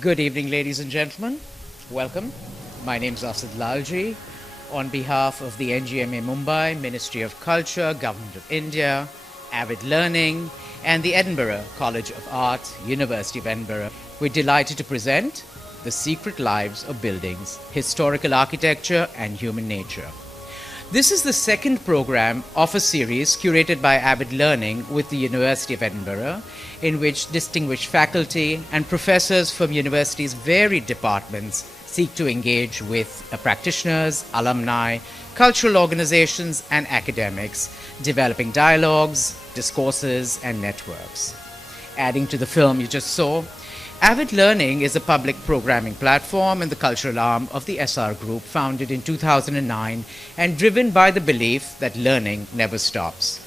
Good evening, ladies and gentlemen. Welcome. My name is Asad Lalji. On behalf of the NGMA Mumbai, Ministry of Culture, Government of India, Avid Learning, and the Edinburgh College of Art, University of Edinburgh, we're delighted to present The Secret Lives of Buildings, Historical Architecture and Human Nature. This is the second program of a series curated by Avid Learning with the University of Edinburgh, in which distinguished faculty and professors from universities' varied departments seek to engage with practitioners, alumni, cultural organizations, and academics, developing dialogues, discourses, and networks. Adding to the film you just saw, Avid Learning is a public programming platform and the cultural arm of the SR Group, founded in 2009 and driven by the belief that learning never stops.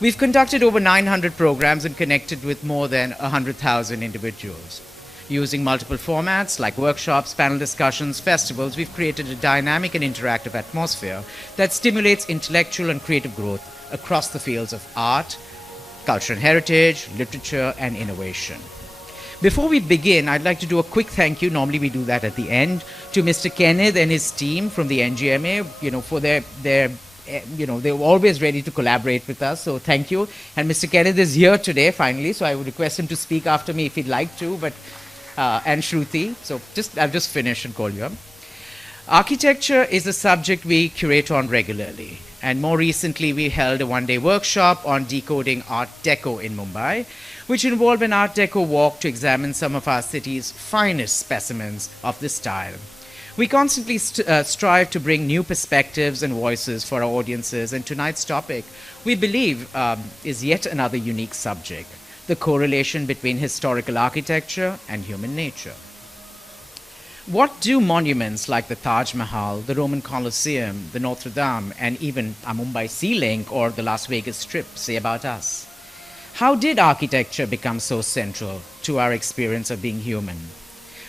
We've conducted over 900 programs and connected with more than 100,000 individuals. Using multiple formats like workshops, panel discussions, festivals, we've created a dynamic and interactive atmosphere that stimulates intellectual and creative growth across the fields of art, culture and heritage, literature, and innovation. Before we begin, I'd like to do a quick thank you, normally we do that at the end, to Mr. Kenneth and his team from the NGMA, for they're always ready to collaborate with us, so thank you. And Mr. Kenneth is here today, finally, so I would request him to speak after me if he'd like to, and Shruti, so I'll just finish and call you up. Architecture is a subject we curate on regularly, and more recently we held a one-day workshop on decoding Art Deco in Mumbai, which involved an Art Deco walk to examine some of our city's finest specimens of this style. We constantly strive to bring new perspectives and voices for our audiences, and tonight's topic, we believe, is yet another unique subject: the correlation between historical architecture and human nature. What do monuments like the Taj Mahal, the Roman Colosseum, the Notre Dame, and even a Mumbai Sea Link or the Las Vegas Strip say about us? How did architecture become so central to our experience of being human?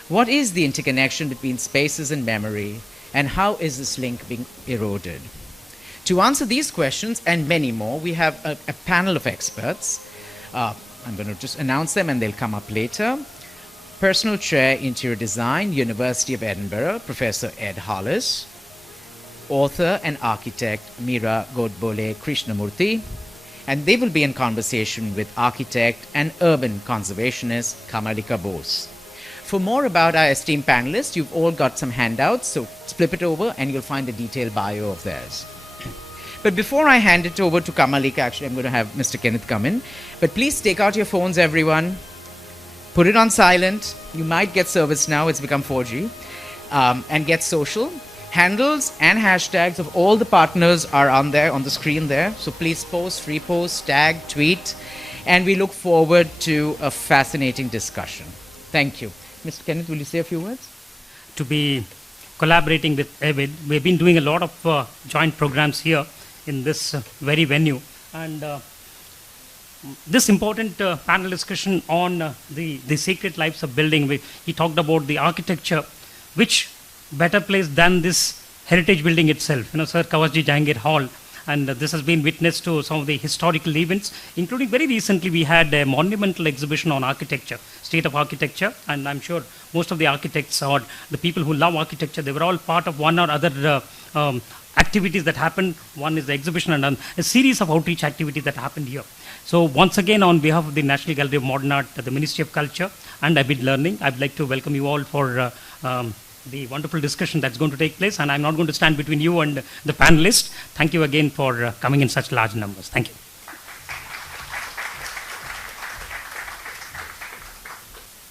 What is the interconnection between spaces and memory, and how is this link being eroded? To answer these questions and many more, we have a panel of experts. I'm going to just announce them and they'll come up later. Personal Chair, Interior Design, University of Edinburgh, Professor Ed Hollis. Author and architect, Meera Godbole Krishnamurthy. And they will be in conversation with architect and urban conservationist Kamalika Bose. For more about our esteemed panelists, you've all got some handouts, so flip it over and you'll find a detailed bio of theirs. But before I hand it over to Kamalika, actually I'm going to have Mr. Kenneth come in, but please take out your phones, everyone. Put it on silent. You might get service now, it's become 4G. And get social. Handles and hashtags of all the partners are on the screen there. So please post, repost, tag, tweet. And we look forward to a fascinating discussion. Thank you. Mr. Kenneth, will you say a few words? To be collaborating with Avid, we've been doing a lot of joint programs here in this very venue. And this important panel discussion on the secret lives of building, he talked about the architecture, which better place than this heritage building itself. Sir Kawasji Jahangir Hall, and this has been witness to some of the historical events, including very recently we had a monumental exhibition on architecture, state of architecture, and I'm sure most of the architects or the people who love architecture, they were all part of one or other activities that happened. One is the exhibition and a series of outreach activities that happened here. So once again, on behalf of the National Gallery of Modern Art, the Ministry of Culture and Avid Learning, I'd like to welcome you all for the wonderful discussion that's going to take place, and I'm not going to stand between you and the panelists. Thank you again for coming in such large numbers. Thank you.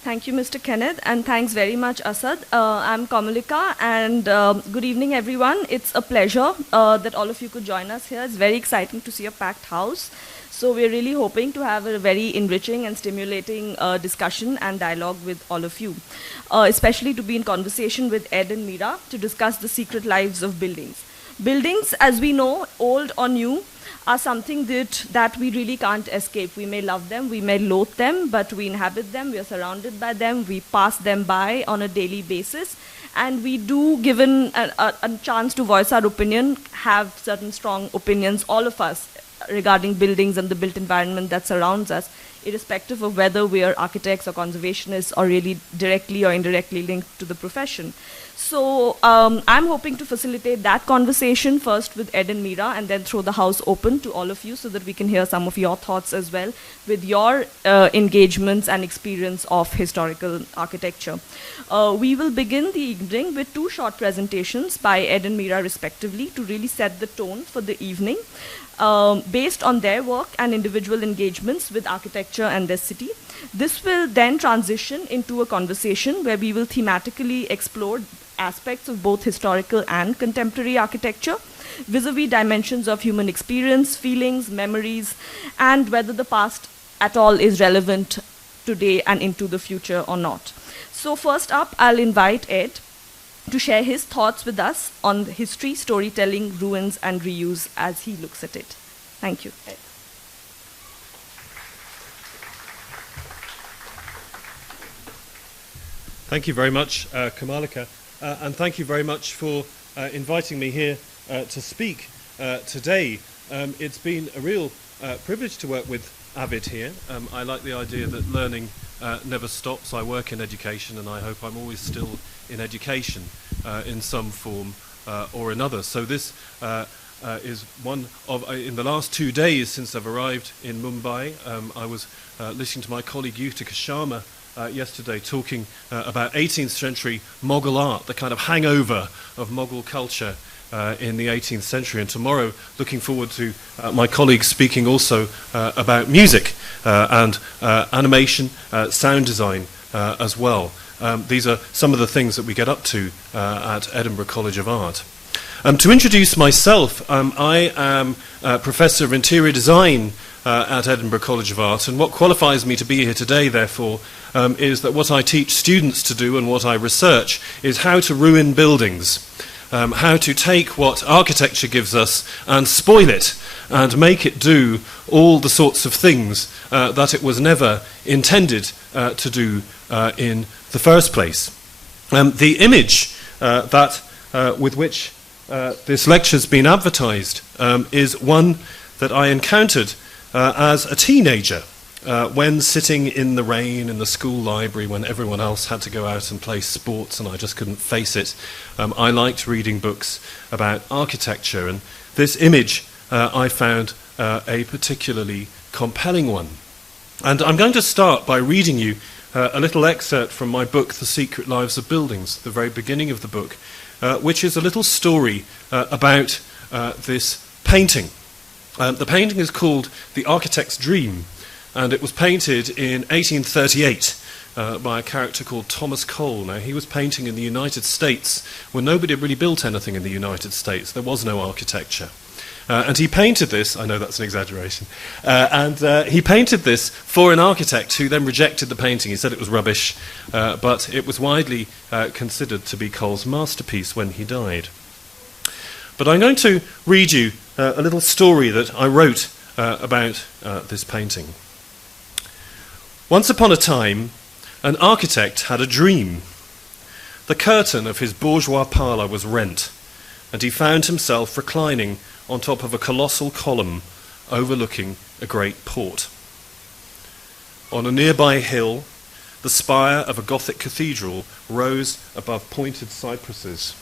Thank you, Mr. Kenneth, and thanks very much, Asad. I'm Kamalika, and good evening, everyone. It's a pleasure that all of you could join us here. It's very exciting to see a packed house. So we're really hoping to have a very enriching and stimulating discussion and dialogue with all of you, especially to be in conversation with Ed and Meera to discuss the secret lives of buildings. Buildings, as we know, old or new, are something that we really can't escape. We may love them, we may loathe them, but we inhabit them, we are surrounded by them, we pass them by on a daily basis, and we do, given a chance to voice our opinion, have certain strong opinions, all of us, regarding buildings and the built environment that surrounds us, irrespective of whether we are architects or conservationists or really directly or indirectly linked to the profession. So I'm hoping to facilitate that conversation first with Ed and Meera, and then throw the house open to all of you so that we can hear some of your thoughts as well with your engagements and experience of historical architecture. We will begin the evening with 2 short presentations by Ed and Meera respectively to really set the tone for the evening. Based on their work and individual engagements with architecture and their city. This will then transition into a conversation where we will thematically explore aspects of both historical and contemporary architecture, vis-a-vis dimensions of human experience, feelings, memories, and whether the past at all is relevant today and into the future or not. So first up, I'll invite Ed to share his thoughts with us on history, storytelling, ruins, and reuse as he looks at it. Thank you, Ed. Thank you very much, Kamalika, and thank you very much for inviting me here to speak today. It's been a real privilege to work with Avid here. I like the idea that learning never stops. I work in education, and I hope I'm always still in education in some form or another. So this is one of, in the last 2 days since I've arrived in Mumbai, I was listening to my colleague Yutika Sharma yesterday talking about 18th century Mughal art, the kind of hangover of Mughal culture in the 18th century. And tomorrow, looking forward to my colleagues speaking also about music and animation, sound design as well. These are some of the things that we get up to at Edinburgh College of Art. To introduce myself, I am a Professor of Interior Design at Edinburgh College of Art, and what qualifies me to be here today, therefore, is that what I teach students to do and what I research is how to ruin buildings, how to take what architecture gives us and spoil it and make it do all the sorts of things that it was never intended to do in the first place. The image with which this lecture's been advertised is one that I encountered as a teenager when sitting in the rain in the school library when everyone else had to go out and play sports and I just couldn't face it. I liked reading books about architecture, and this image I found a particularly compelling one. And I'm going to start by reading you a little excerpt from my book, The Secret Lives of Buildings, the very beginning of the book, which is a little story about this painting. The painting is called The Architect's Dream, and it was painted in 1838 by a character called Thomas Cole. Now, he was painting in the United States when nobody had really built anything in the United States. There was no architecture. And he painted this, I know that's an exaggeration, and he painted this for an architect who then rejected the painting. He said it was rubbish, but it was widely considered to be Cole's masterpiece when he died. But I'm going to read you a little story that I wrote about this painting. Once upon a time, an architect had a dream. The curtain of his bourgeois parlour was rent, and he found himself reclining on top of a colossal column overlooking a great port. On a nearby hill, the spire of a Gothic cathedral rose above pointed cypresses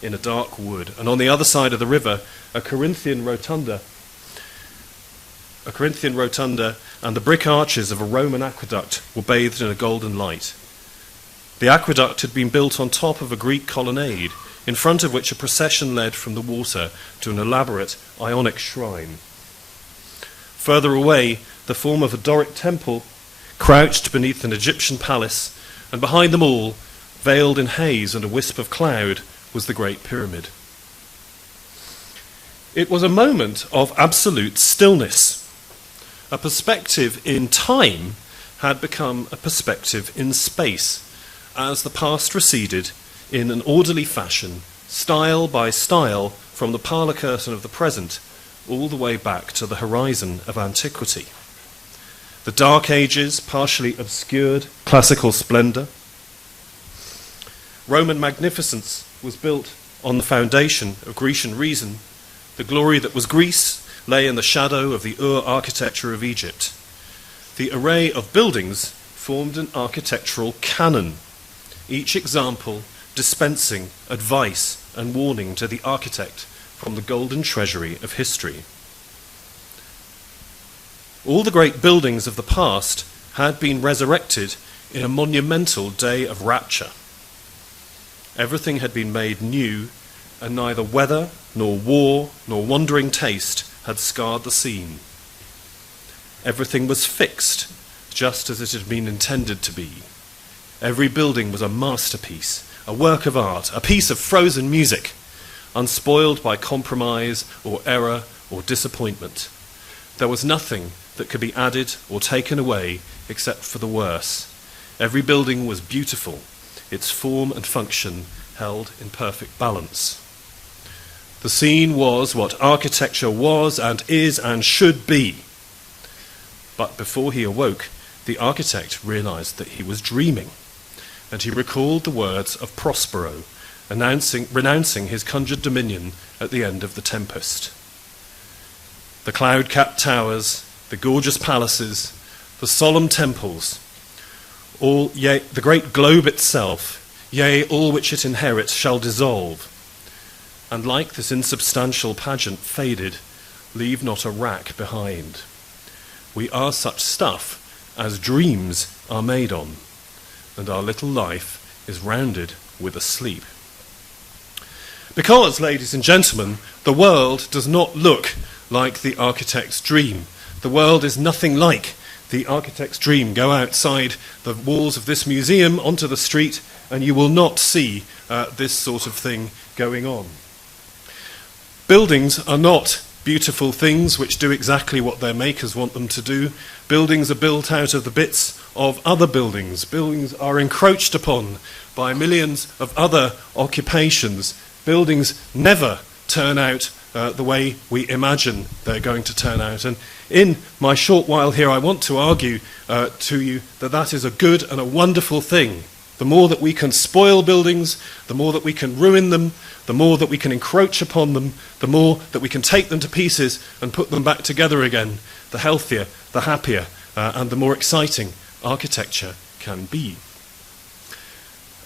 in a dark wood, and on the other side of the river, a Corinthian rotunda and the brick arches of a Roman aqueduct were bathed in a golden light. The aqueduct had been built on top of a Greek colonnade, in front of which a procession led from the water to an elaborate Ionic shrine. Further away, the form of a Doric temple crouched beneath an Egyptian palace, and behind them all, veiled in haze and a wisp of cloud, was the Great Pyramid. It was a moment of absolute stillness. A perspective in time had become a perspective in space, as the past receded in an orderly fashion, style by style, from the parlour curtain of the present, all the way back to the horizon of antiquity. The Dark Ages partially obscured classical splendour. Roman magnificence was built on the foundation of Grecian reason. The glory that was Greece lay in the shadow of the architecture of Egypt. The array of buildings formed an architectural canon, each example dispensing advice and warning to the architect from the golden treasury of history. All the great buildings of the past had been resurrected in a monumental day of rapture. Everything had been made new, and neither weather, nor war, nor wandering taste had scarred the scene. Everything was fixed, just as it had been intended to be. Every building was a masterpiece, a work of art, a piece of frozen music, unspoiled by compromise or error or disappointment. There was nothing that could be added or taken away except for the worse. Every building was beautiful, its form and function held in perfect balance. The scene was what architecture was and is and should be. But before he awoke, the architect realized that he was dreaming, and he recalled the words of Prospero, renouncing his conjured dominion at the end of the tempest. The cloud-capped towers, the gorgeous palaces, the solemn temples, the great globe itself, yea, all which it inherits, shall dissolve, and like this insubstantial pageant faded, leave not a rack behind. We are such stuff as dreams are made on, and our little life is rounded with a sleep. Because, ladies and gentlemen, the world does not look like the architect's dream. The world is nothing like the architect's dream. Go outside the walls of this museum onto the street and you will not see this sort of thing going on. Buildings are not beautiful things which do exactly what their makers want them to do. Buildings are built out of the bits of other buildings. Buildings are encroached upon by millions of other occupations. Buildings never turn out the way we imagine they're going to turn out. And in my short while here, I want to argue to you that that is a good and a wonderful thing. The more that we can spoil buildings, the more that we can ruin them, the more that we can encroach upon them, the more that we can take them to pieces and put them back together again, the healthier, the happier, and the more exciting architecture can be.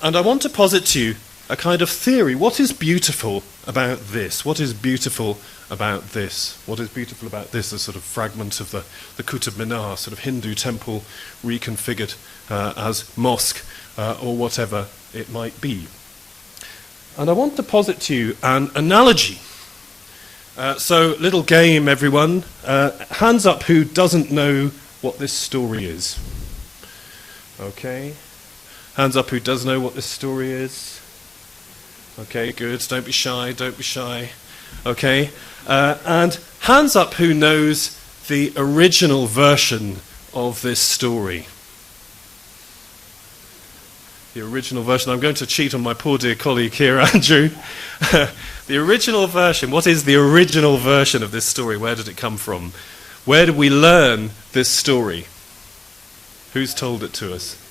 And I want to posit to you a kind of theory. What is beautiful about this? What is beautiful about this? What is beautiful about this? A sort of fragment of the Qutb Minar, sort of Hindu temple reconfigured as mosque or whatever it might be. And I want to posit to you an analogy. So, little game, everyone. Hands up who doesn't know what this story is. Okay. Hands up who does know what this story is. Okay, good. Don't be shy, don't be shy. Okay. And hands up who knows the original version of this story. The original version. I'm going to cheat on my poor dear colleague here, Andrew. The original version. What is the original version of this story? Where did it come from? Where did we learn this story? Who's told it to us?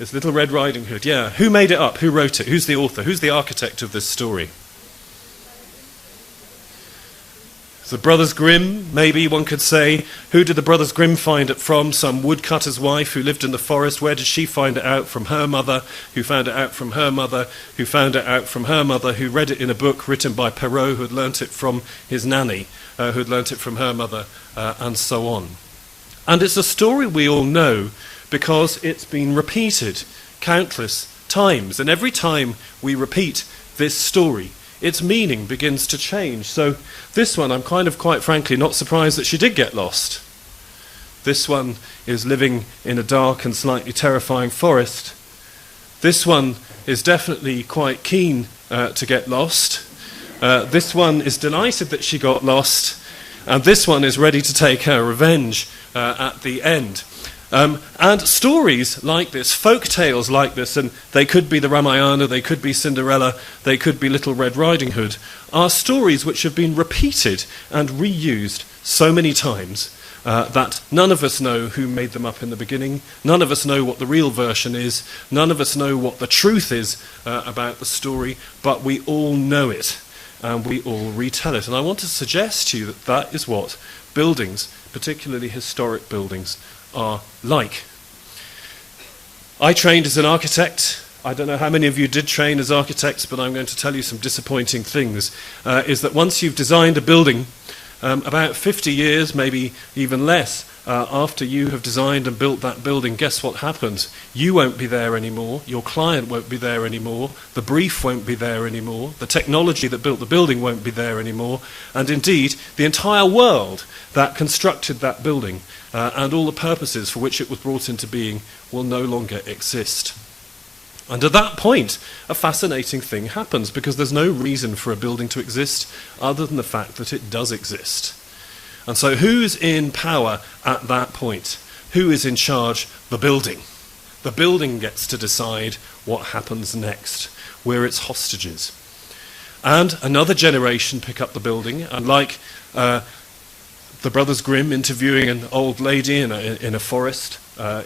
It's Little Red Riding Hood. Yeah. Who made it up? Who wrote it? Who's the author? Who's the architect of this story? The Brothers Grimm, maybe one could say. Who did the Brothers Grimm find it from? Some woodcutter's wife who lived in the forest. Where did she find it out? From her mother, who found it out from her mother, who found it out from her mother, who read it in a book written by Perrault, who had learnt it from his nanny, who had learnt it from her mother, and so on. And it's a story we all know because it's been repeated countless times. And every time we repeat this story, its meaning begins to change. So this one, I'm quite frankly not surprised that she did get lost. This one is living in a dark and slightly terrifying forest. This one is definitely quite keen to get lost. This one is delighted that she got lost. And this one is ready to take her revenge at the end. And stories like this, folk tales like this, and they could be the Ramayana, they could be Cinderella, they could be Little Red Riding Hood, are stories which have been repeated and reused so many times that none of us know who made them up in the beginning, none of us know what the real version is, none of us know what the truth is about the story, but we all know it. and we all retell it. And I want to suggest to you that that is what buildings, particularly historic buildings, are like. I trained as an architect. I don't know how many of you did train as architects, but I'm going to tell you some disappointing things. Is that once you've designed a building, about 50 years, maybe even less, after you have designed and built that building, guess what happens? You won't be there anymore, your client won't be there anymore, the brief won't be there anymore, the technology that built the building won't be there anymore, and indeed, the entire world that constructed that building and all the purposes for which it was brought into being will no longer exist. And at that point, a fascinating thing happens, because there's no reason for a building to exist other than the fact that it does exist. And so who's in power at that point? Who is in charge? The building. The building gets to decide what happens next. We're its hostages. And another generation pick up the building, and like the Brothers Grimm interviewing an old lady in a forest,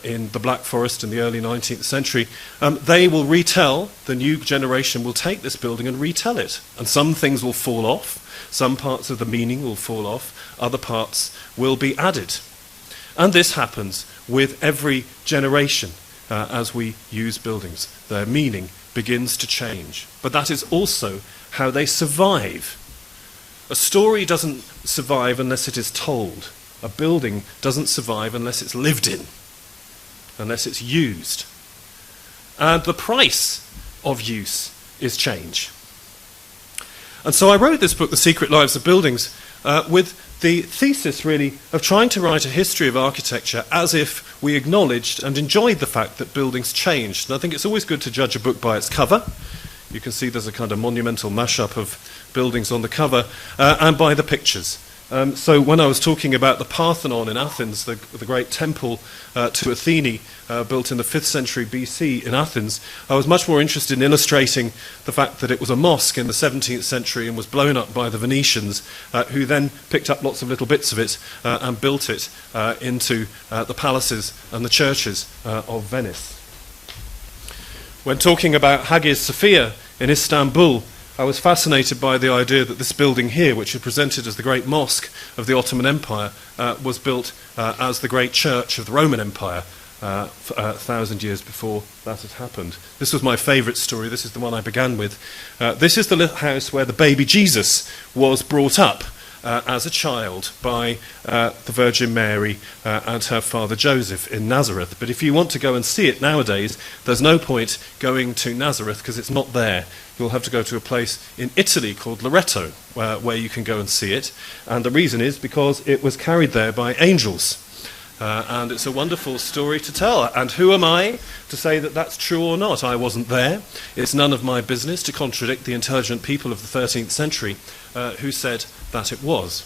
in the Black Forest in the early 19th century, they will retell, the new generation will take this building and retell it. And some things will fall off, some parts of the meaning will fall off, other parts will be added. And this happens with every generation as we use buildings. Their meaning begins to change. But that is also how they survive. A story doesn't survive unless it is told. A building doesn't survive unless it's lived in, unless it's used. And the price of use is change. And so I wrote this book, The Secret Lives of Buildings, with the thesis, really, of trying to write a history of architecture as if we acknowledged and enjoyed the fact that buildings changed. And I think it's always good to judge a book by its cover. You can see there's a kind of monumental mashup of buildings on the cover, and by the pictures. So when I was talking about the Parthenon in Athens, the great temple to Athene, built in the 5th century BC in Athens, I was much more interested in illustrating the fact that it was a mosque in the 17th century and was blown up by the Venetians, who then picked up lots of little bits of it and built it into the palaces and the churches of Venice. When talking about Hagia Sophia in Istanbul, I was fascinated by the idea that this building here, which is presented as the great mosque of the Ottoman Empire, was built as the great church of the Roman Empire 1,000 years before that had happened. This was my favourite story. This is the one I began with. This is the little house where the baby Jesus was brought up as a child by the Virgin Mary and her father Joseph in Nazareth. But if you want to go and see it nowadays, there's no point going to Nazareth because it's not there. You'll have to go to a place in Italy called Loreto where you can go and see it. And the reason is because it was carried there by angels. And it's a wonderful story to tell. And who am I to say that that's true or not? I wasn't there. It's none of my business to contradict the intelligent people of the 13th century who said that it was.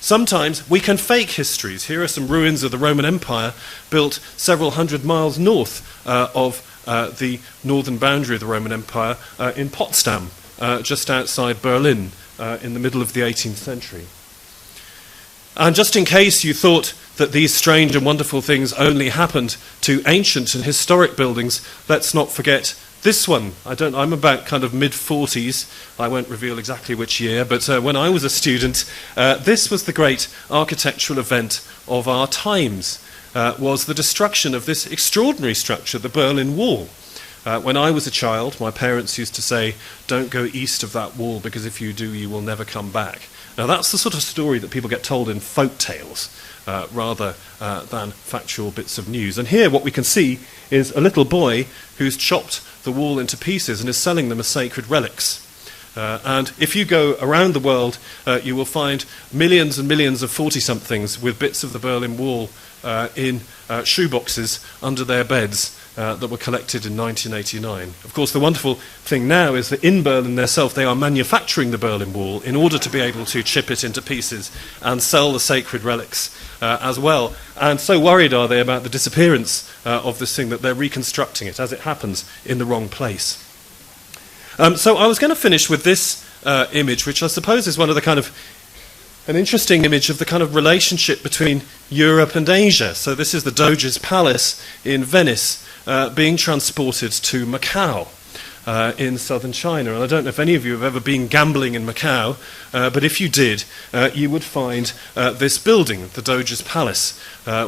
Sometimes we can fake histories. Here are some ruins of the Roman Empire built several hundred miles north of the northern boundary of the Roman Empire in Potsdam, just outside Berlin, in the middle of the 18th century. And just in case you thought that these strange and wonderful things only happened to ancient and historic buildings, let's not forget this one. I'm about kind of mid-40s. I won't reveal exactly which year, but when I was a student, this was the great architectural event of our times, was the destruction of this extraordinary structure, the Berlin Wall. When I was a child, my parents used to say, "Don't go east of that wall, because if you do, you will never come back." Now that's the sort of story that people get told in folk tales, rather than factual bits of news. And here what we can see is a little boy who's chopped the wall into pieces and is selling them as sacred relics. And if you go around the world, you will find millions and millions of 40-somethings with bits of the Berlin Wall in shoeboxes under their beds that were collected in 1989. Of course, the wonderful thing now is that in Berlin themselves they are manufacturing the Berlin Wall in order to be able to chip it into pieces and sell the sacred relics as well. And so worried are they about the disappearance of this thing that they're reconstructing it, as it happens, in the wrong place. So I was going to finish with this image, which I suppose is one of the kind of an interesting image of the kind of relationship between Europe and Asia. So this is the Doge's Palace in Venice being transported to Macau. in southern China. And I don't know if any of you have ever been gambling in Macau, but if you did, you would find this building, the Doge's Palace,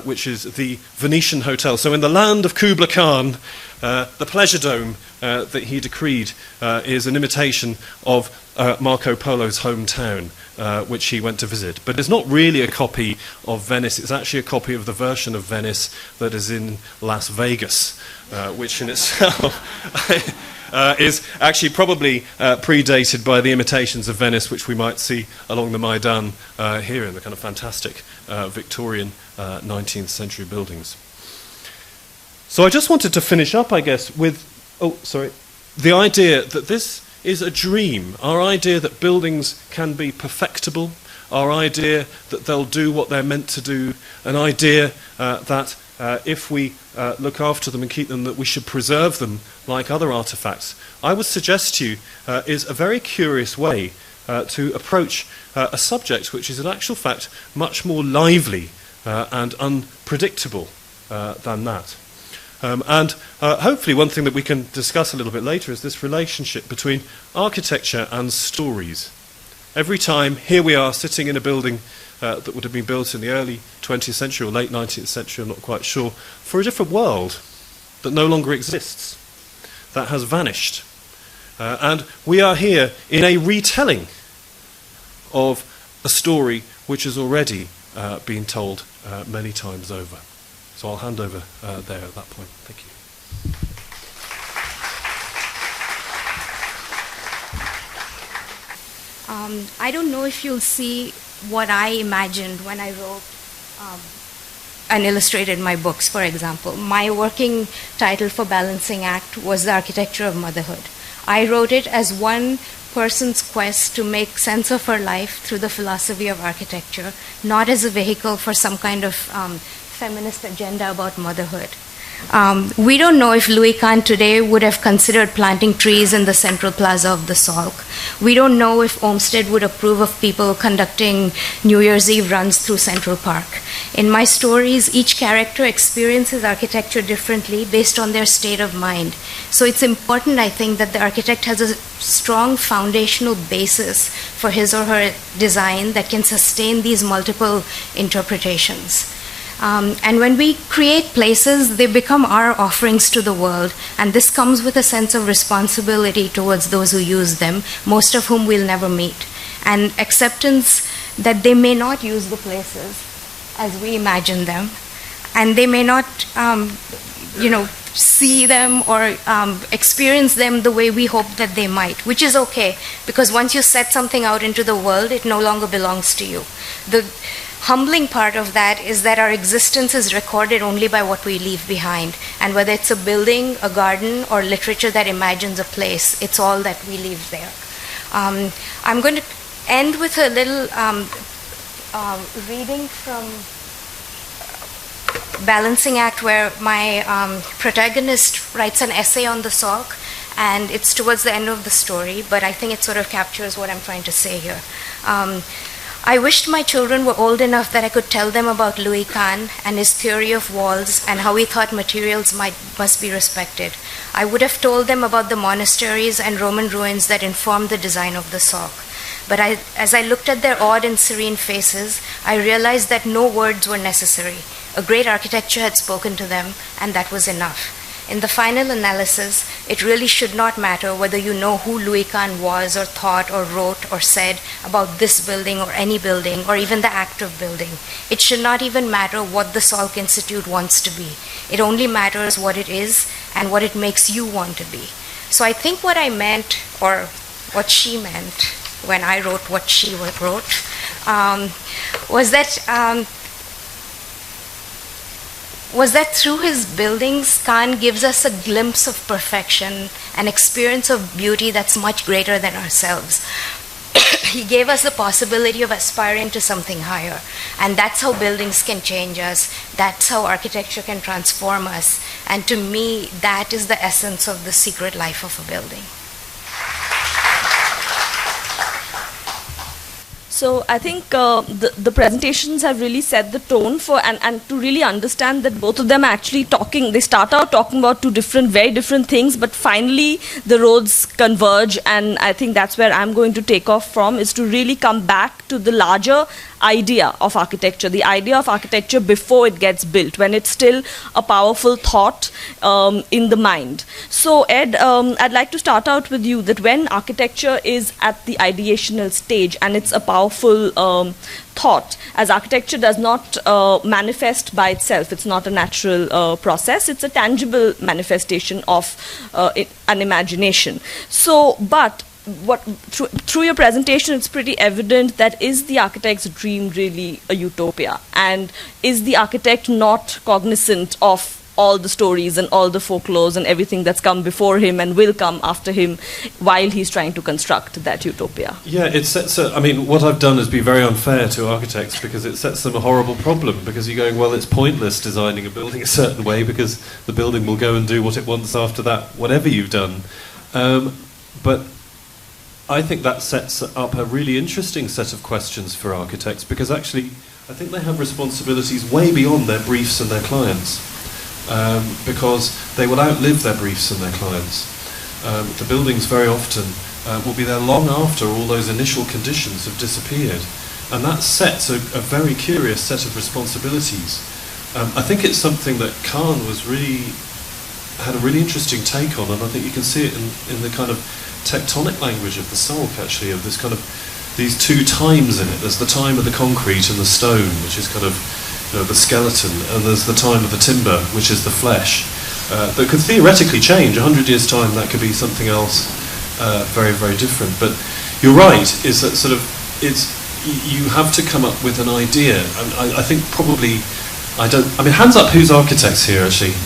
which is the Venetian Hotel. So in the land of Kubla Khan, the pleasure dome that he decreed is an imitation of Marco Polo's hometown, which he went to visit. But it's not really a copy of Venice, it's actually a copy of the version of Venice that is in Las Vegas, which in itself is actually probably predated by the imitations of Venice which we might see along the Maidan here in the kind of fantastic Victorian 19th century buildings. So I just wanted to finish up, I guess, with, the idea that this is a dream, our idea that buildings can be perfectible, our idea that they'll do what they're meant to do, an idea that if we look after them and keep them, that we should preserve them like other artifacts, I would suggest to you is a very curious way to approach a subject which is in actual fact much more lively and unpredictable than that. And hopefully one thing that we can discuss a little bit later is this relationship between architecture and stories. Every time, here we are sitting in a building that would have been built in the early 20th century or late 19th century, I'm not quite sure, for a different world that no longer exists, that has vanished. And we are here in a retelling of a story which has already been told many times over. So I'll hand over there at that point. Thank you. I don't know if you'll see what I imagined when I wrote and illustrated my books, for example. My working title for Balancing Act was The Architecture of Motherhood. I wrote it as one person's quest to make sense of her life through the philosophy of architecture, not as a vehicle for some kind of feminist agenda about motherhood. We don't know if Louis Kahn today would have considered planting trees in the central plaza of the Salk. We don't know if Olmsted would approve of people conducting New Year's Eve runs through Central Park. In my stories, each character experiences architecture differently based on their state of mind. So it's important, I think, that the architect has a strong foundational basis for his or her design that can sustain these multiple interpretations. And when we create places, they become our offerings to the world, and this comes with a sense of responsibility towards those who use them, most of whom we'll never meet, and acceptance that they may not use the places as we imagine them, and they may not, see them or experience them the way we hope that they might, which is okay, because once you set something out into the world, it no longer belongs to you. The humbling part of that is that our existence is recorded only by what we leave behind. And whether it's a building, a garden, or literature that imagines a place, it's all that we leave there. I'm going to end with a little reading from Balancing Act, where my protagonist writes an essay on the Salk, and it's towards the end of the story, but I think it sort of captures what I'm trying to say here. I wished my children were old enough that I could tell them about Louis Kahn and his theory of walls and how he thought materials must be respected. I would have told them about the monasteries and Roman ruins that informed the design of the Salk. But as I looked at their odd and serene faces, I realized that no words were necessary. A great architecture had spoken to them, and that was enough. In the final analysis, it really should not matter whether you know who Louis Kahn was or thought or wrote or said about this building or any building or even the act of building. It should not even matter what the Salk Institute wants to be. It only matters what it is and what it makes you want to be. So I think what I meant, or what she meant when I wrote what she wrote, was that through his buildings, Kahn gives us a glimpse of perfection, an experience of beauty that's much greater than ourselves. He gave us the possibility of aspiring to something higher. And that's how buildings can change us. That's how architecture can transform us. And to me, that is the essence of the secret life of a building. So I think the presentations have really set the tone for, and to really understand that both of them are actually talking, they start out talking about two different, very different things, but finally the roads converge, and I think that's where I'm going to take off from, is to really come back to the larger idea of architecture, the idea of architecture before it gets built, when it's still a powerful thought in the mind. So Ed, I'd like to start out with you, that when architecture is at the ideational stage and it's a powerful thought, as architecture does not manifest by itself, it's not a natural process, it's a tangible manifestation of an imagination. So, but through your presentation, it's pretty evident that is the architect's dream really a utopia? And is the architect not cognizant of all the stories and all the folklores and everything that's come before him and will come after him while he's trying to construct that utopia? Yeah, it sets I mean, what I've done is be very unfair to architects, because it sets them a horrible problem, because you're going, well, it's pointless designing a building a certain way because the building will go and do what it wants after that, whatever you've done. But I think that sets up a really interesting set of questions for architects, because actually I think they have responsibilities way beyond their briefs and their clients, because they will outlive their briefs and their clients. The buildings very often will be there long after all those initial conditions have disappeared, and that sets a very curious set of responsibilities. I think it's something that Kahn had a really interesting take on, and I think you can see it in the kind of tectonic language of the Salk, actually, of this kind of these two times in it. There's the time of the concrete and the stone, which is kind of the skeleton, and there's the time of the timber, which is the flesh. That could theoretically change. 100 years' time, that could be something else very, very different. But you're right, is that sort of you have to come up with an idea. And I think probably, I mean, hands up, who's architects here, actually?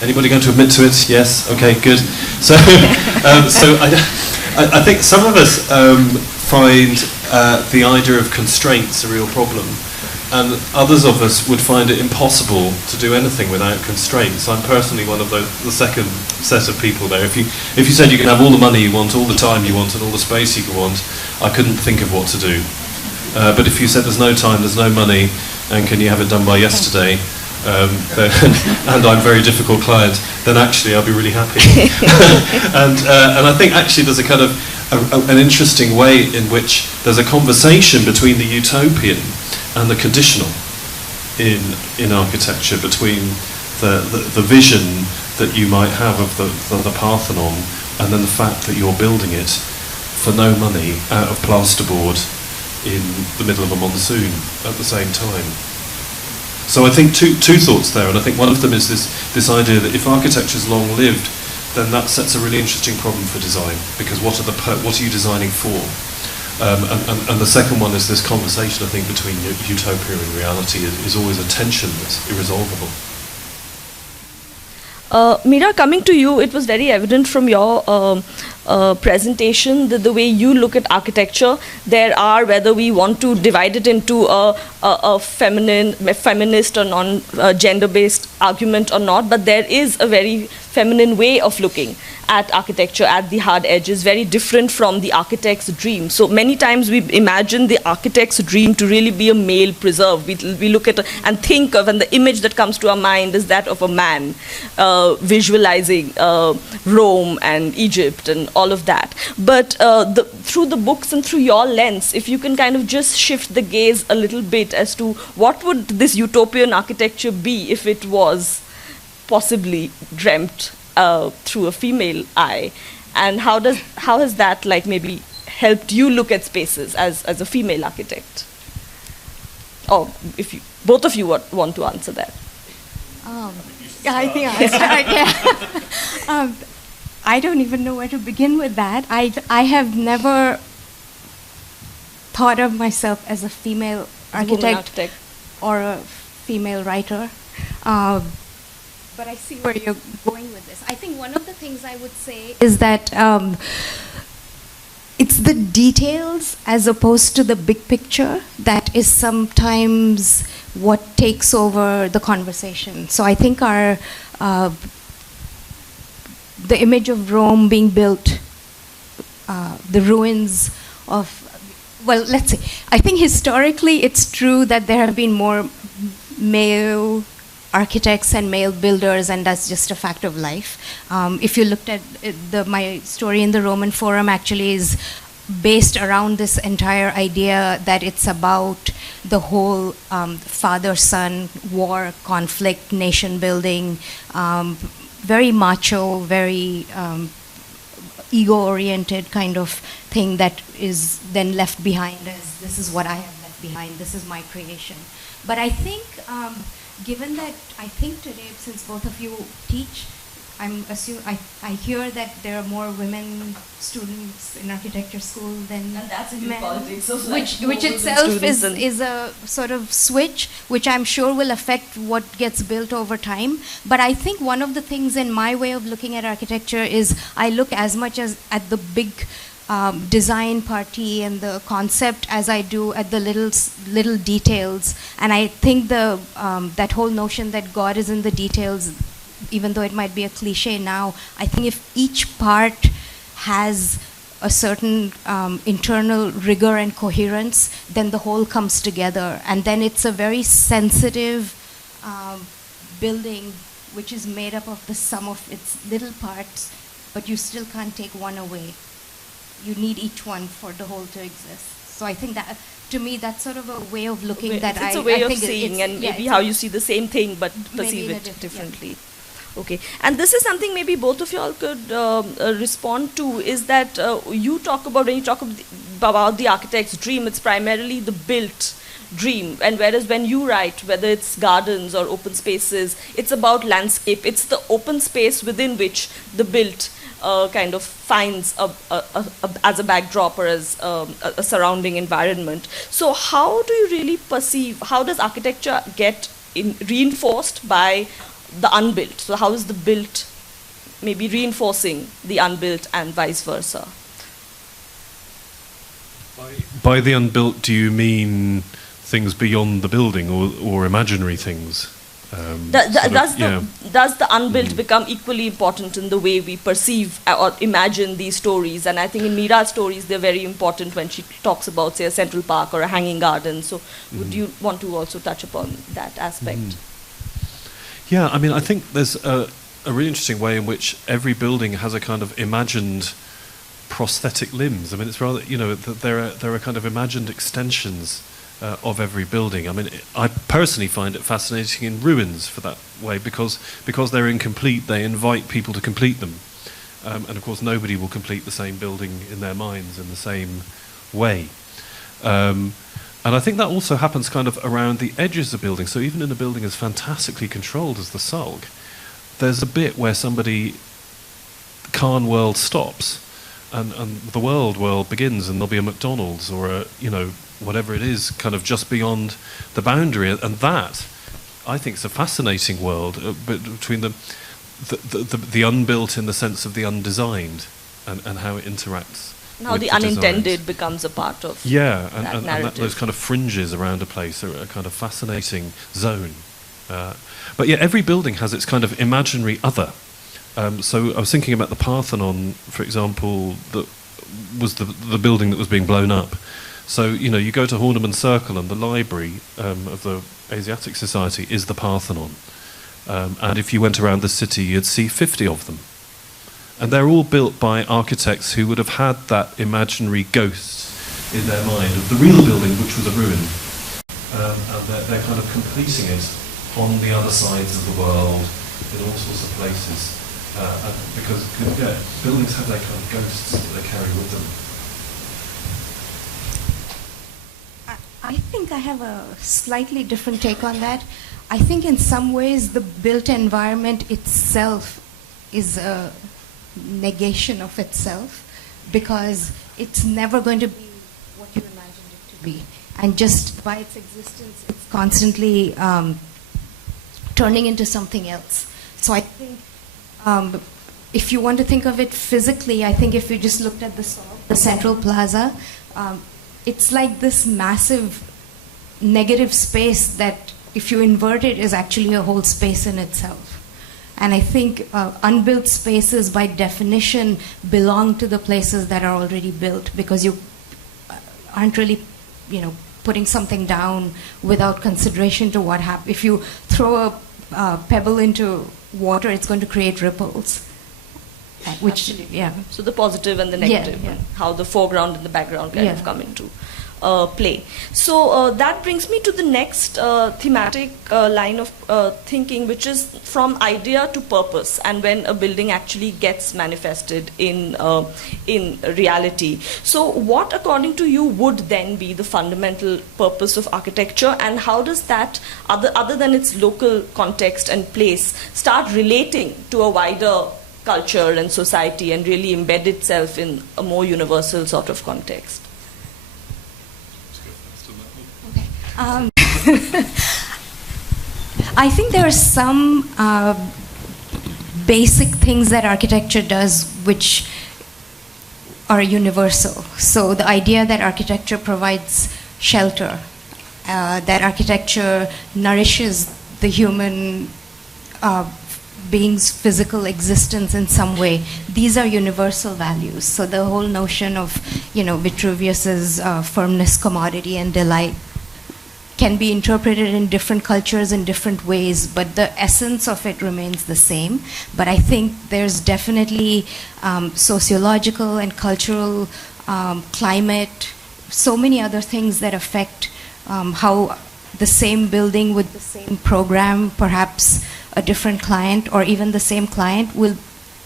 Anybody going to admit to it? Yes? Okay, good. So, I think some of us find the idea of constraints a real problem, and others of us would find it impossible to do anything without constraints. I'm personally one of the second set of people there. If you said you can have all the money you want, all the time you want, and all the space you want, I couldn't think of what to do. But if you said there's no time, there's no money, and can you have it done by yesterday, and I'm a very difficult client, then actually I'll be really happy. and I think actually there's a kind of an interesting way in which there's a conversation between the utopian and the conditional in architecture, between the vision that you might have of the Parthenon, and then the fact that you're building it for no money out of plasterboard in the middle of a monsoon at the same time. So I think two thoughts there, and I think one of them is this idea that if architecture's long-lived, then that sets a really interesting problem for design, because what are you designing for? And the second one is this conversation, I think, between utopia and reality is always a tension that's irresolvable. Meera, coming to you, it was very evident from your presentation that the way you look at architecture, there are, whether we want to divide it into a feminist or non-gender-based argument or not, but there is a very feminine way of looking at architecture at the hard edges, very different from the architect's dream. So many times we imagine the architect's dream to really be a male preserve. We look at and think of, and the image that comes to our mind is that of a man visualizing Rome and Egypt and all of that. But through the books and through your lens, if you can kind of just shift the gaze a little bit as to what would this utopian architecture be if it was possibly dreamt through a female eye, and how has that like maybe helped you look at spaces as a female architect? Or if you, both of you want to answer that. Yeah, I think I'll start. Yeah. I don't even know where to begin with that. I have never thought of myself as a female architect or a female writer. But I see where you're going with this. I think one of the things I would say is that it's the details as opposed to the big picture that is sometimes what takes over the conversation. So I think the image of Rome being built, the ruins of Well, let's see. I think historically it's true that there have been more male architects and male builders, and that's just a fact of life. If you looked at my story in the Roman Forum, actually is based around this entire idea that it's about the whole father-son war, conflict, nation building, very macho, very ego-oriented kind of thing that is then left behind as this is what I have left behind, this is my creation. But I think, given that I think today, since both of you teach, I hear that there are more women students in architecture school than and that's in men, politics, so which itself is a sort of switch, which I'm sure will affect what gets built over time. But I think one of the things in my way of looking at architecture is I look as much as at the big design party and the concept as I do at the little details. And I think that whole notion that God is in the details, even though it might be a cliche now, I think if each part has a certain internal rigor and coherence, then the whole comes together. And then it's a very sensitive building which is made up of the sum of its little parts, but you still can't take one away. You need each one for the whole to exist. So I think that, to me, that's sort of a way of looking that it's a way of seeing, and maybe how you see the same thing but perceive it differently. Yeah. Okay, and this is something maybe both of y'all could respond to, is that you talk about, when you talk about the architect's dream, it's primarily the built dream, and whereas when you write, whether it's gardens or open spaces, it's about landscape, it's the open space within which the built kind of finds as a backdrop or as a surrounding environment. So how do you really perceive, how does architecture get reinforced by the unbuilt? So how is the built maybe reinforcing the unbuilt and vice versa? By the unbuilt, do you mean things beyond the building or imaginary things? Does the unbuilt become equally important in the way we perceive or imagine these stories? And I think in Meera's stories, they're very important when she talks about, say, a central park or a hanging garden. So would you want to also touch upon that aspect? Yeah, I mean, I think there's a really interesting way in which every building has a kind of imagined prosthetic limbs. I mean, it's rather, there are kind of imagined extensions of every building. I mean, I personally find it fascinating in ruins for that way, because they're incomplete, they invite people to complete them. And of course, nobody will complete the same building in their minds in the same way. And I think that also happens kind of around the edges of buildings. So even in a building as fantastically controlled as the Sulg, there's a bit where the Khan world stops, and the world begins, and there'll be a McDonald's or whatever it is, kind of just beyond the boundary. And that, I think, is a fascinating world between the unbuilt in the sense of the undesigned, and how it interacts. How the unintended becomes a part of and those kind of fringes around a place are a kind of fascinating zone. But yeah, every building has its kind of imaginary other. So I was thinking about the Parthenon, for example, that was the building that was being blown up. So, you go to Horniman Circle, and the library of the Asiatic Society is the Parthenon. And if you went around the city, you'd see 50 of them. And they're all built by architects who would have had that imaginary ghost in their mind of the real building, which was a ruin. And they're kind of completing it on the other sides of the world, in all sorts of places. Because buildings have their kind of ghosts that they carry with them. I think I have a slightly different take on that. I think in some ways the built environment itself is a negation of itself, because it's never going to be what you imagined it to be. And just by its existence, it's constantly turning into something else. So I think if you want to think of it physically, I think if you just looked at the Central Plaza, it's like this massive negative space that, if you invert it, is actually a whole space in itself. And I think unbuilt spaces, by definition, belong to the places that are already built, because aren't really, putting something down without consideration to what happens. If you throw a pebble into water, it's going to create ripples. Which, Absolutely. yeah. So the positive and the negative, and how the foreground and the background kind of come into play. So that brings me to the next thematic line of thinking, which is from idea to purpose, and when a building actually gets manifested in reality. So what, according to you, would then be the fundamental purpose of architecture, and how does that, other than its local context and place, start relating to a wider culture and society and really embed itself in a more universal sort of context? I think there are some basic things that architecture does which are universal. So the idea that architecture provides shelter, that architecture nourishes the human being's physical existence in some way, these are universal values. So the whole notion of, Vitruvius's firmness, commodity, and delight can be interpreted in different cultures in different ways, but the essence of it remains the same. But I think there's definitely sociological and cultural, climate, so many other things that affect how the same building with the same program, perhaps a different client or even the same client, will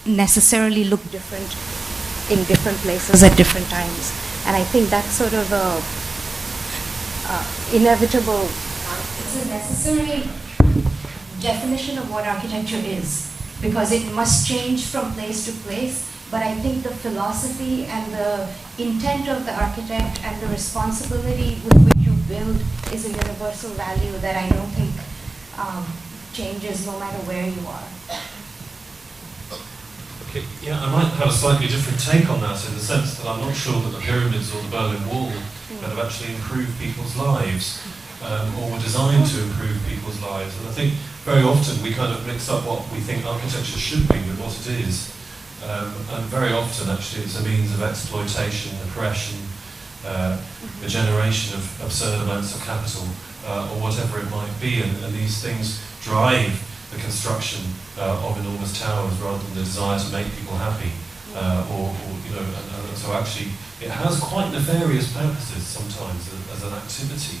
necessarily look different in different places at different times. And I think that's sort of a inevitable, it's a necessary definition of what architecture is, because it must change from place to place. But I think the philosophy and the intent of the architect and the responsibility with which you build is a universal value that I don't think changes no matter where you are. Okay, yeah, I might have a slightly different take on that, in the sense that I'm not sure that the pyramids or the Berlin Wall kind of actually improve people's lives, or were designed to improve people's lives. And I think very often we kind of mix up what we think architecture should be with what it is. And very often actually it's a means of exploitation, oppression, the generation of absurd amounts of capital, or whatever it might be, and these things drive the construction of enormous towers rather than the desire to make people happy, and so actually it has quite nefarious purposes sometimes as an activity.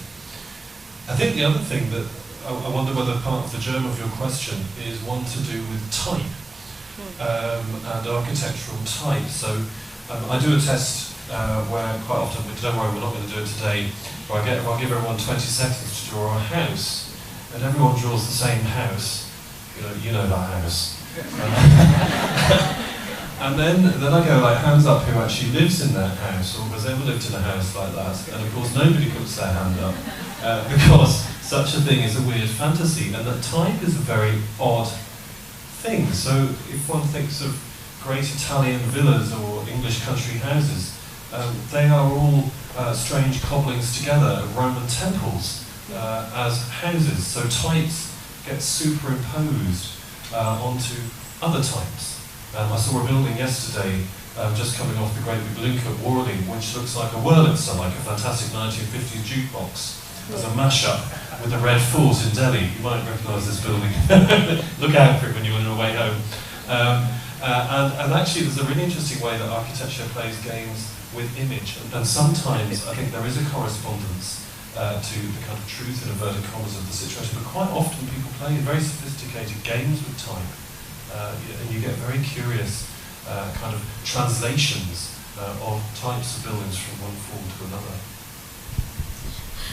I think the other thing that I wonder whether part of the germ of your question is one to do with type and architectural type. So I do a test where quite often, don't worry, we're not going to do it today, where I'll give everyone 20 seconds to draw a house, and everyone draws the same house. You know that house. And then I go like, hands up who actually lives in that house or has ever lived in a house like that. And of course nobody puts their hand up because such a thing is a weird fantasy, and that type is a very odd thing. So if one thinks of great Italian villas or English country houses, they are all strange cobblings together of Roman temples as houses. So types get superimposed onto other types. I saw a building yesterday, just coming off the Great Big Loop at Worley, which looks like a Wurlitzer, like a fantastic 1950s jukebox, as a mashup with the Red Fort in Delhi. You might recognise this building. Look out for it when you're on your way home. And actually there's a really interesting way that architecture plays games with image, and sometimes I think there is a correspondence to the kind of truth in inverted commas of the situation, but quite often people play very sophisticated games with type, and you get very curious kind of translations of types of buildings from one form to another.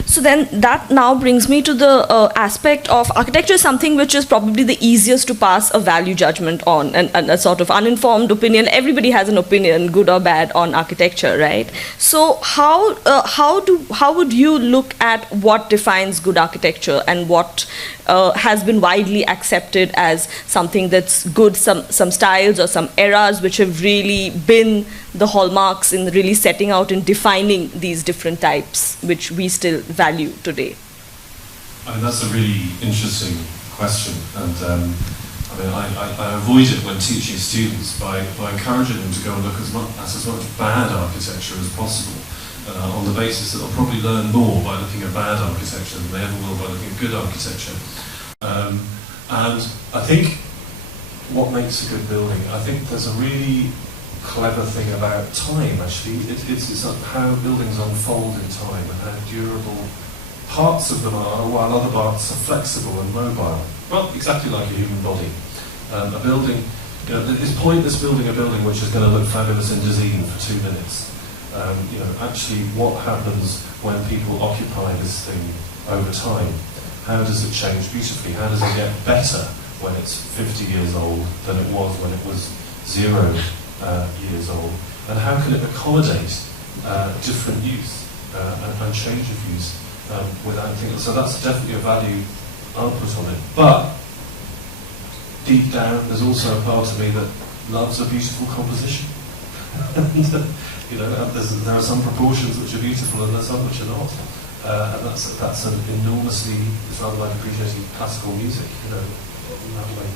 So then that now brings me to the aspect of architecture is something which is probably the easiest to pass a value judgment on, and a sort of uninformed opinion. Everybody has an opinion, good or bad, on architecture, right? So how would you look at what defines good architecture and what has been widely accepted as something that's good, some styles or some eras which have really been the hallmarks in really setting out and defining these different types which we still value today? I mean, that's a really interesting question, and I avoid it when teaching students by encouraging them to go and look at as much bad architecture as possible, on the basis that they'll probably learn more by looking at bad architecture than they ever will by looking at good architecture. And I think what makes a good building, I think there's a really clever thing about time, actually. It's how buildings unfold in time and how durable parts of them are, while other parts are flexible and mobile. Well, exactly like a human body. A building, it's pointless building a building which is going to look fabulous in design for 2 minutes. Actually, what happens when people occupy this thing over time? How does it change beautifully? How does it get better when it's 50 years old than it was when it was 0 years old? And how can it accommodate different use and change of use without thinking? So that's definitely a value I'll put on it. But deep down, there's also a part of me that loves a beautiful composition. There are some proportions which are beautiful and there's some which are not. And that's an enormously, it's rather like appreciating classical music, in that way.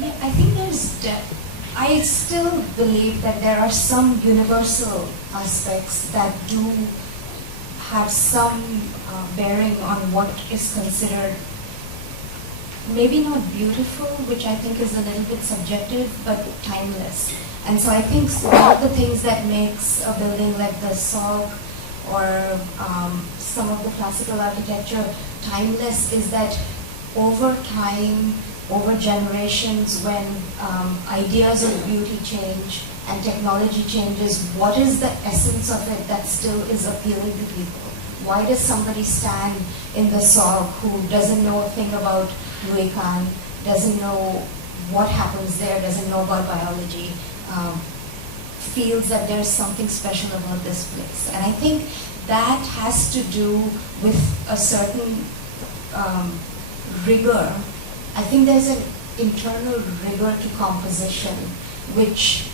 Yeah, I think I still believe that there are some universal aspects that do have some bearing on what is considered maybe not beautiful, which I think is a little bit subjective, but timeless. And so I think one of the things that makes a building like the SOG or some of the classical architecture timeless is that over time, over generations, when ideas of beauty change and technology changes, what is the essence of it that still is appealing to people? Why does somebody stand in the SOG who doesn't know a thing about Louis Kahn, doesn't know what happens there, doesn't know about biology, feels that there's something special about this place? And I think that has to do with a certain rigor. I think there's an internal rigor to composition which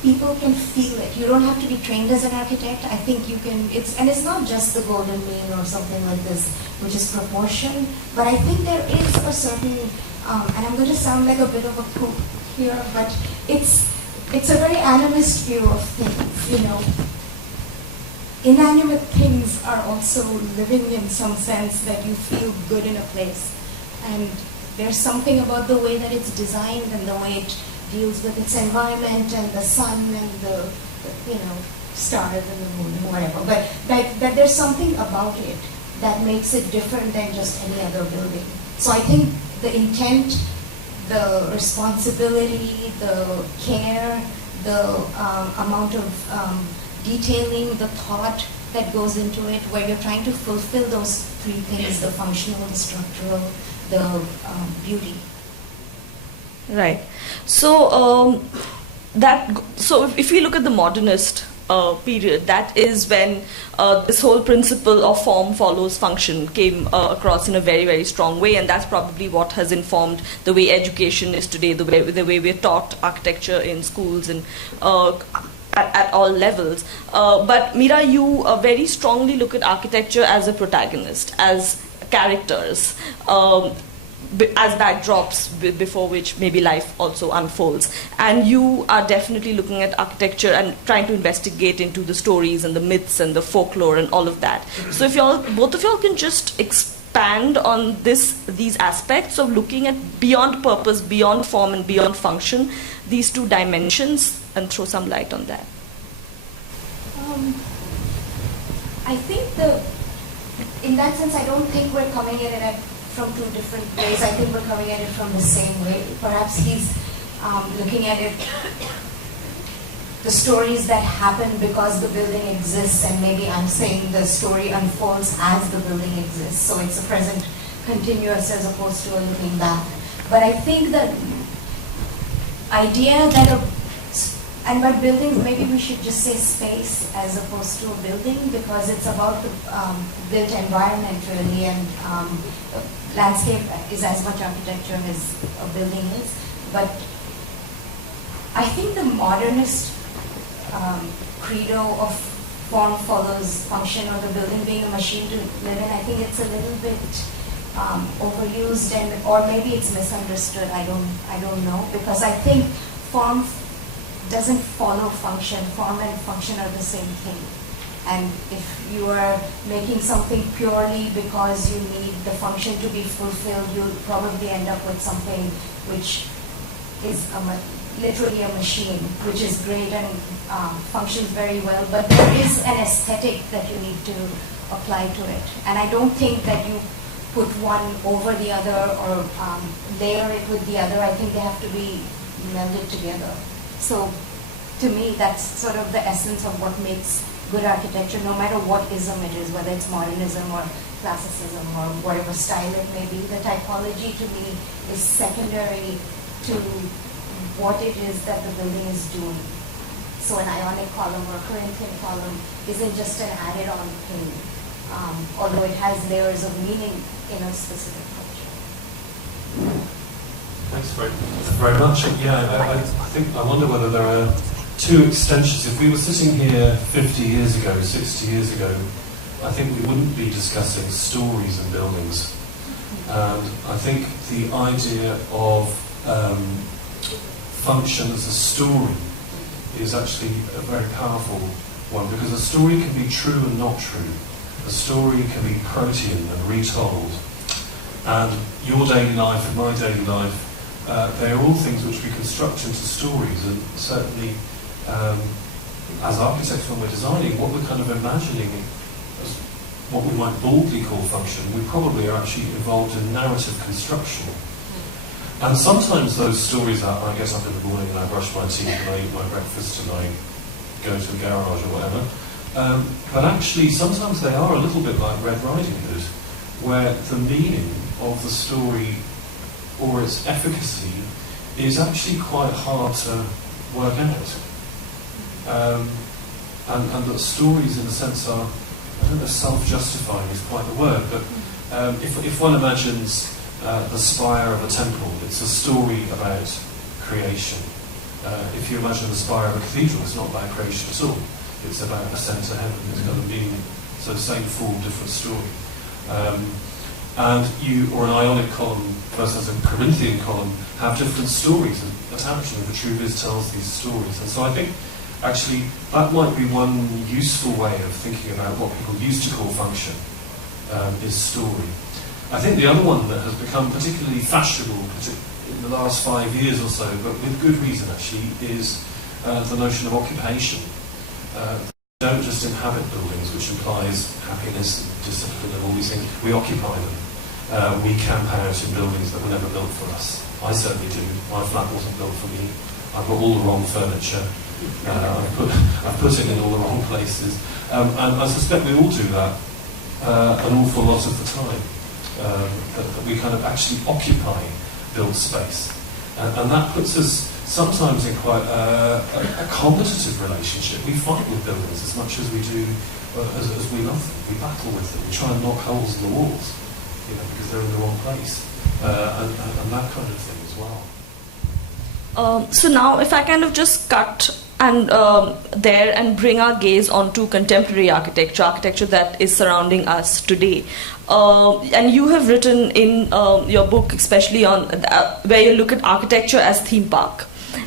people can feel it. You don't have to be trained as an architect. I think you can, and it's not just the golden mean or something like this, which is proportion, but I think there is a certain, and I'm going to sound like a bit of a poop here, but it's a very animist view of things, Inanimate things are also living in some sense, that you feel good in a place. And there's something about the way that it's designed and the way it deals with its environment and the sun and the stars and the moon and whatever. But that there's something about it that makes it different than just any other building. So I think the intent, the responsibility, the care, the amount of detailing, the thought that goes into it, where you're trying to fulfill those three things: the functional, the structural, the beauty. Right. So if we look at the modernist period, that is when this whole principle of form follows function came across in a very, very strong way, and that's probably what has informed the way education is today, the way we're taught architecture in schools and at all levels. But Meera, you very strongly look at architecture as a protagonist, as characters, as backdrops before which maybe life also unfolds. And you are definitely looking at architecture and trying to investigate into the stories and the myths and the folklore and all of that. So if both of y'all can just expand on these aspects of looking at beyond purpose, beyond form and beyond function, these two dimensions, and throw some light on that. I think in that sense, I don't think we're coming at it from two different ways. I think we're coming at it from the same way. Perhaps he's looking at it, the stories that happen because the building exists, and maybe I'm saying the story unfolds as the building exists. So it's a present continuous as opposed to a looking back. But I think the idea that and by buildings, maybe we should just say space as opposed to a building, because it's about the built environment really, and landscape is as much architecture as a building is. But I think the modernist credo of form follows function, or the building being a machine to live in, I think it's a little bit overused, or maybe it's misunderstood. I don't know, because I think form doesn't follow function. Form and function are the same thing. And if you are making something purely because you need the function to be fulfilled, you'll probably end up with something which is literally a machine, which is great and functions very well, but there is an aesthetic that you need to apply to it. And I don't think that you put one over the other or layer it with the other. I think they have to be melded together. So to me, that's sort of the essence of what makes good architecture, no matter what ism it is, whether it's modernism or classicism or whatever style it may be. The typology to me is secondary to what it is that the building is doing. So an ionic column or a Corinthian column isn't just an added-on thing, although it has layers of meaning in a specific culture. Thanks very much. Yeah, I wonder whether there are two extensions. If we were sitting here 50 years ago, 60 years ago, I think we wouldn't be discussing stories in buildings. And I think the idea of function as a story is actually a very powerful one, because a story can be true and not true. A story can be protean and retold. And your daily life and my daily life, they are all things which we construct into stories, and certainly as architects, when we're designing, what we're kind of imagining as what we might baldly call function, we probably are actually involved in narrative construction. And sometimes those stories are, I get up in the morning and I brush my teeth and I eat my breakfast and I go to the garage or whatever. But actually, sometimes they are a little bit like Red Riding Hood, where the meaning of the story or its efficacy is actually quite hard to work out. And that stories, in a sense, are, I don't know if self-justifying is quite the word, but if one imagines the spire of a temple, it's a story about creation. If you imagine the spire of a cathedral, it's not about creation at all. It's about ascent to heaven. It's got a meaning, so same form, different story. And you, or an Ionic column versus a Corinthian column, have different stories attached, and the Vitruvius tells these stories. And so I think, actually, that might be one useful way of thinking about what people used to call function, is story. I think the other one that has become particularly fashionable in the last 5 years or so, but with good reason actually, is the notion of occupation. We don't just inhabit buildings, which implies happiness, discipline and all these things. We occupy them. We camp out in buildings that were never built for us. I certainly do. My flat wasn't built for me. I've got all the wrong furniture. I've put it in all the wrong places. And I suspect we all do that an awful lot of the time. That we kind of actually occupy built space. And that puts us sometimes in quite a competitive relationship. We fight with buildings as much as we do, as we love them. We battle with them. We try and knock holes in the walls, because they're in the wrong place. And that kind of thing as well. So now if I kind of just cut and there and bring our gaze onto contemporary architecture that is surrounding us today. And you have written in your book, especially on where you look at architecture as theme park,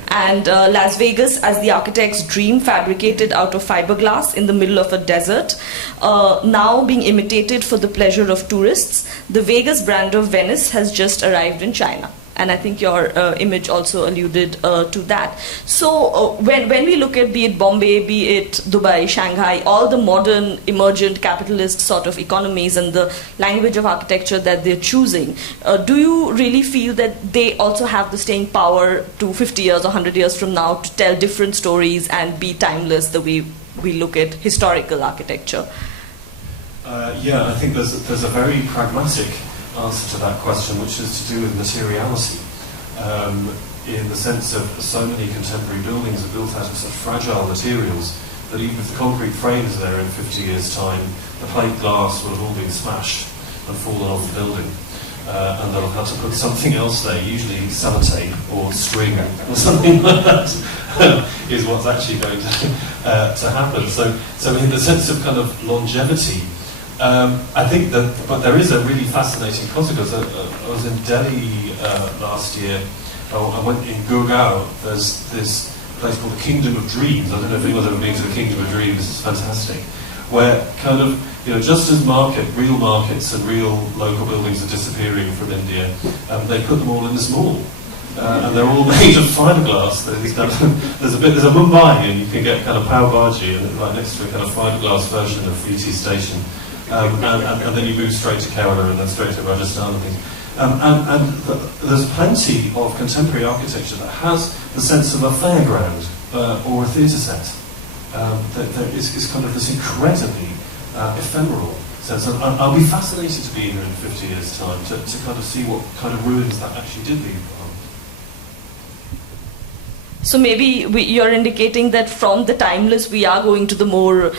and Las Vegas as the architect's dream fabricated out of fiberglass in the middle of a desert, now being imitated for the pleasure of tourists. The Vegas brand of Venice has just arrived in China. And I think your image also alluded to that. So when we look at, be it Bombay, be it Dubai, Shanghai, all the modern emergent capitalist sort of economies and the language of architecture that they're choosing, do you really feel that they also have the staying power to 50 years or 100 years from now to tell different stories and be timeless the way we look at historical architecture? Yeah, I think there's a very pragmatic answer to that question, which is to do with materiality, in the sense of so many contemporary buildings are built out of such fragile materials that even if the concrete frame is there in 50 years' time, the plate glass will have all been smashed and fallen off the building, and they'll have to put something else there, usually sellotape or string or something like that is what's actually going to happen. So in the sense of kind of longevity, I think that, but there is a really fascinating consequence. I was in Delhi last year. I went in Gurgaon. There's this place called the Kingdom of Dreams. I don't know if anyone's ever been to the Kingdom of Dreams. It's fantastic. Where kind of, just as real markets and real local buildings are disappearing from India, they put them all in this mall. And they're all made of fiberglass. There's a Mumbai, and you can get kind of pav bhaji, and right next to a kind of fiberglass version of VT Station. And then you move straight to Kerala and then straight to Rajasthan and things. There's plenty of contemporary architecture that has the sense of a fairground or a theatre set. There is kind of this incredibly ephemeral sense. And I'll be fascinated to be here in 50 years' time to kind of see what kind of ruins that actually did leave behind. So maybe you're indicating that from the timeless we are going to the more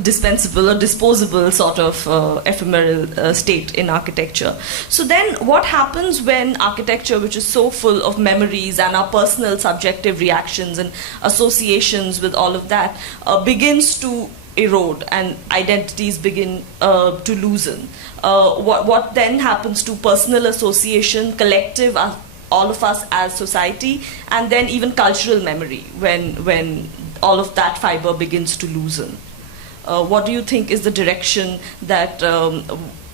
dispensable or disposable sort of ephemeral state in architecture. So then what happens when architecture, which is so full of memories and our personal subjective reactions and associations with all of that, begins to erode and identities begin to loosen? What then happens to personal association, collective, all of us as society, and then even cultural memory when all of that fiber begins to loosen? What do you think is the direction that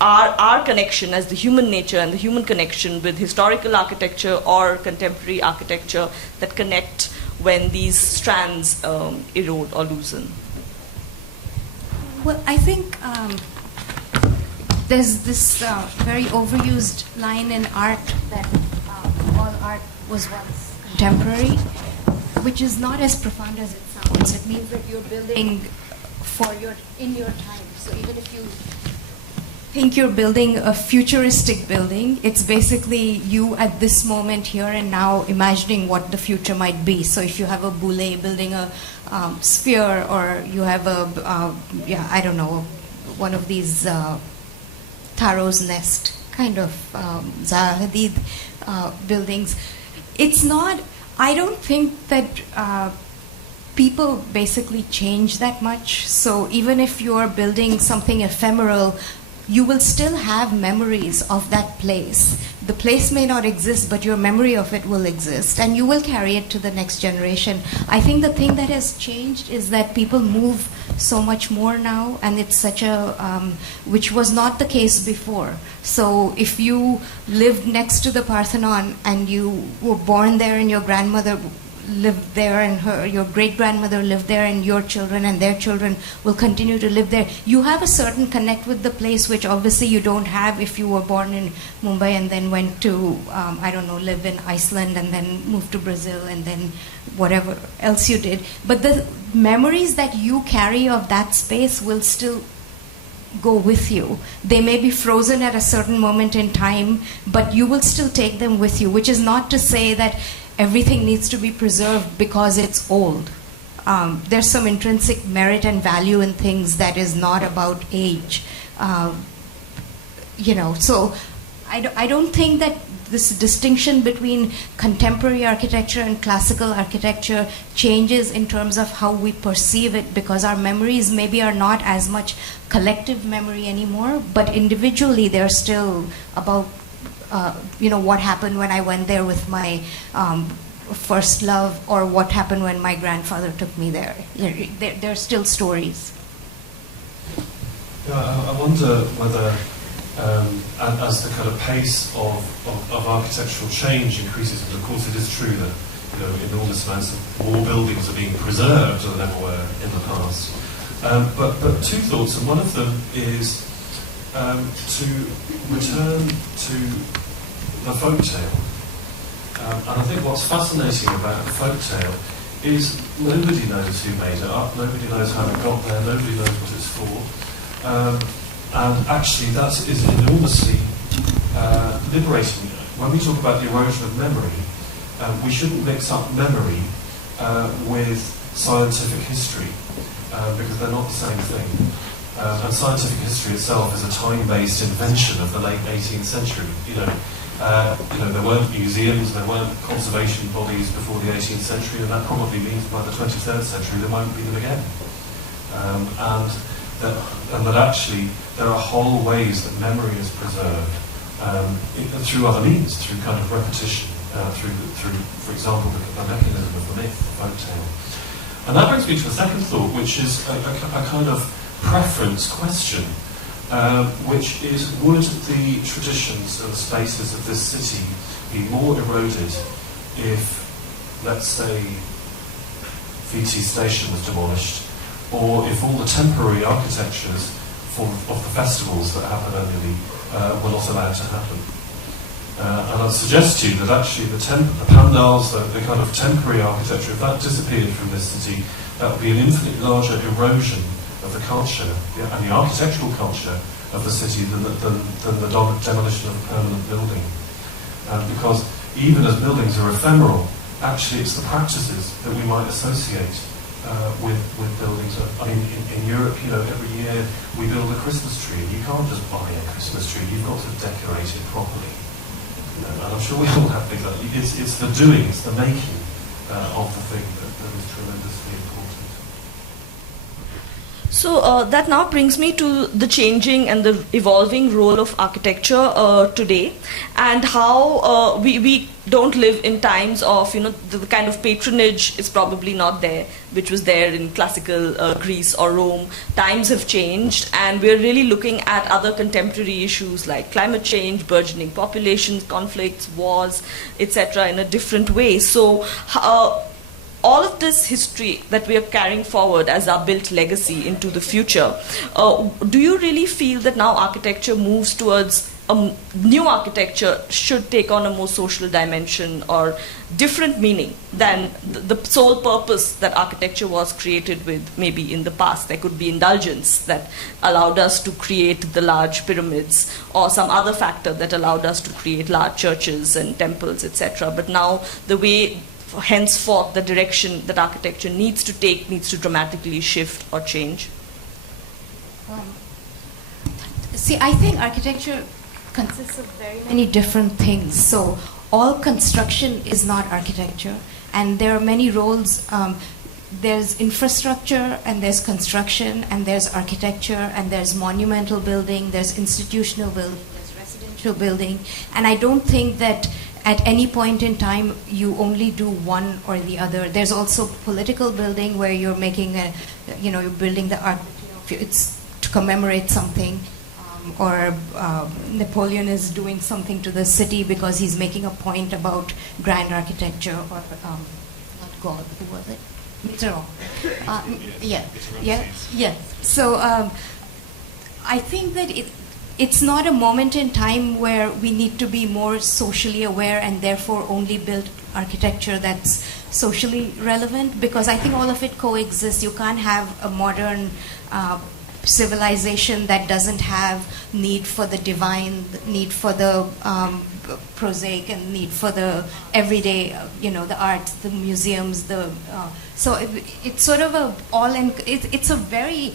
our connection as the human nature and the human connection with historical architecture or contemporary architecture that connect when these strands erode or loosen? Well, I think there's this very overused line in art that all art was once contemporary, which is not as profound as it sounds. It means that you're building in your time. So even if you think you're building a futuristic building, it's basically you at this moment here and now imagining what the future might be. So if you have a Boule building a sphere, or you have I don't know, one of these Taro's Nest kind of Zaha Hadid buildings. It's not, I don't think that people basically change that much. So even if you're building something ephemeral, you will still have memories of that place. The place may not exist, but your memory of it will exist, and you will carry it to the next generation. I think the thing that has changed is that people move so much more now, and it's such a, which was not the case before. So if you lived next to the Parthenon and you were born there and your grandmother lived there and your great-grandmother lived there, and your children and their children will continue to live there, you have a certain connect with the place, which obviously you don't have if you were born in Mumbai and then went to, I don't know, live in Iceland and then moved to Brazil and then whatever else you did. But the memories that you carry of that space will still go with you. They may be frozen at a certain moment in time, but you will still take them with you, which is not to say that everything needs to be preserved because it's old. There's some intrinsic merit and value in things that is not about age. So I don't think that this distinction between contemporary architecture and classical architecture changes in terms of how we perceive it, because our memories maybe are not as much collective memory anymore, but individually they're still about what happened when I went there with my first love, or what happened when my grandfather took me there. They're still stories. Yeah, I wonder whether, as the kind of pace of architectural change increases, and of course it is true that enormous amounts of more buildings are being preserved than ever were in the past. But two thoughts, and one of them is to return to the folktale. And I think what's fascinating about the folktale is nobody knows who made it up, nobody knows how it got there, nobody knows what it's for. And actually that is enormously liberating. When we talk about the erosion of memory, we shouldn't mix up memory with scientific history, because they're not the same thing. And scientific history itself is a time-based invention of the late 18th century. There weren't museums, there weren't conservation bodies before the 18th century, and that probably means by the 23rd century there won't be them again. And that actually there are whole ways that memory is preserved through other means, through kind of repetition through, for example, the mechanism of the myth, the folk tale. And that brings me to a second thought, which is a kind of preference question, which is, would the traditions and the spaces of this city be more eroded if, let's say, VT Station was demolished, or if all the temporary architectures of the festivals that happen annually were not allowed to happen? And I'd suggest to you that actually the pandals, the kind of temporary architecture, if that disappeared from this city, that would be an infinitely larger erosion of the culture and the architectural culture of the city than the demolition of a permanent building. Because even as buildings are ephemeral, actually it's the practices that we might associate with buildings. I mean, in Europe, every year we build a Christmas tree. You can't just buy a Christmas tree. You've got to decorate it properly. And I'm sure we all have things like that. It's the doing, it's the making of the thing that is tremendously important. So that now brings me to the changing and the evolving role of architecture today, and how we don't live in times of, the kind of patronage is probably not there, which was there in classical Greece or Rome. Times have changed, and we're really looking at other contemporary issues like climate change, burgeoning populations, conflicts, wars, etc. in a different way. So all of this history that we are carrying forward as our built legacy into the future, do you really feel that now architecture moves towards new architecture should take on a more social dimension or different meaning than the sole purpose that architecture was created with maybe in the past? There could be indulgence that allowed us to create the large pyramids, or some other factor that allowed us to create large churches and temples, etc. But now the way henceforth the direction that architecture needs to take needs to dramatically shift or change? See, I think architecture consists of very many different things. So all construction is not architecture, and there are many roles. There's infrastructure, and there's construction, and there's architecture, and there's monumental building, there's institutional building, there's residential building, and I don't think that at any point in time you only do one or the other. There's also political building where you're making you're building the art, it's to commemorate something, or Napoleon is doing something to the city because he's making a point about grand architecture, or not God, who was it? Mitterrand. Yeah. So I think that it's not a moment in time where we need to be more socially aware and therefore only build architecture that's socially relevant, because I think all of it coexists. You can't have a modern civilization that doesn't have need for the divine, need for the prosaic, and need for the everyday, the art, the museums, so it's sort of it's a very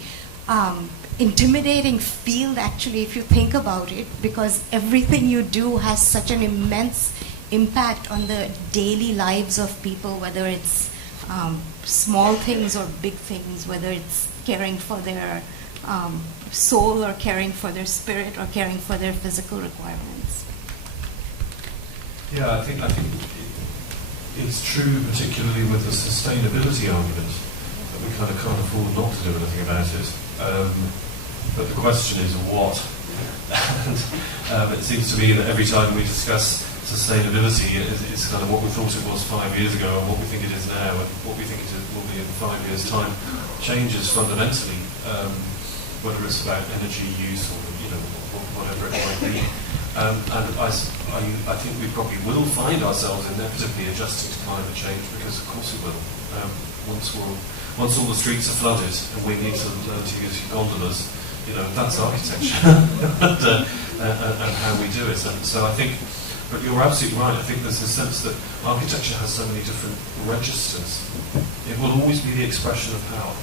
intimidating field, actually, if you think about it, because everything you do has such an immense impact on the daily lives of people, whether it's small things or big things, whether it's caring for their soul or caring for their spirit or caring for their physical requirements. Yeah, I think it's true, particularly with the sustainability argument, that we kind of can't afford not to do anything about it. But the question is what? And it seems to me that every time we discuss sustainability, it's kind of what we thought it was 5 years ago and what we think it is now and what we think it will be in 5 years' time changes fundamentally, whether it's about energy use or whatever it might be. And I think we probably will find ourselves inevitably adjusting to climate change, because of course we will. Once all the streets are flooded and we need to learn to use gondolas, that's architecture and how we do it. And so I think, but you're absolutely right, I think there's a sense that architecture has so many different registers. It will always be the expression of power.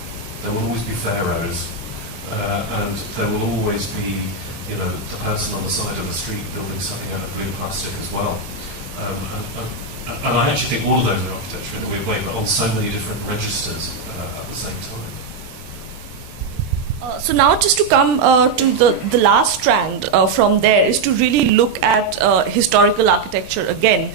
There will always be pharaohs, and there will always be, the person on the side of the street building something out of blue plastic as well. And I actually think all of those are architecture in a weird way, but on so many different registers at the same time. So now just to come to the last strand from there is to really look at historical architecture again,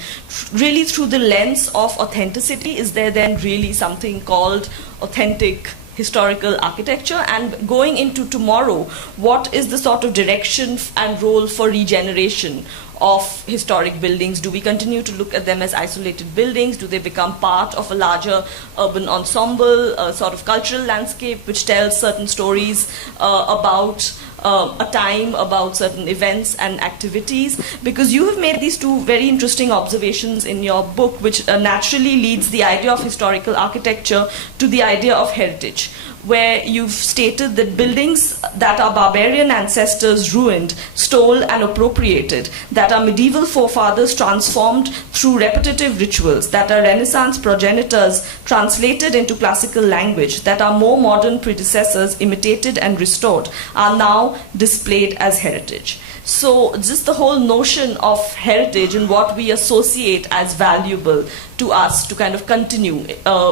really through the lens of authenticity. Is there then really something called authentic historical architecture? And going into tomorrow, what is the sort of direction and role for regeneration of historic buildings? Do we continue to look at them as isolated buildings? Do they become part of a larger urban ensemble, a sort of cultural landscape which tells certain stories about a time, about certain events and activities? Because you have made these two very interesting observations in your book, which naturally leads the idea of historical architecture to the idea of heritage, where you've stated that buildings that our barbarian ancestors ruined, stole and appropriated, that our medieval forefathers transformed through repetitive rituals, that our Renaissance progenitors translated into classical language, that our more modern predecessors imitated and restored, are now displayed as heritage. So just the whole notion of heritage and what we associate as valuable to us to kind of continue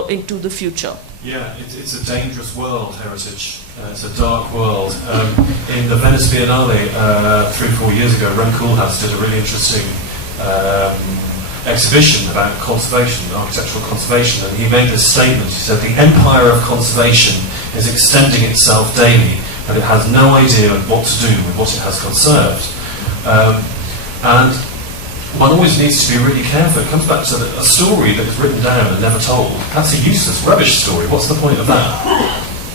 into the future. Yeah, it's a dangerous world, heritage. It's a dark world. In the Venice Biennale 3-4 years ago, Ren Koolhaas did a really interesting exhibition about conservation, architectural conservation, and he made this statement. He said, the empire of conservation is extending itself daily, and it has no idea what to do with what it has conserved. And one always needs to be really careful. It comes back to a story that is written down and never told. That's a useless, rubbish story. What's the point of that?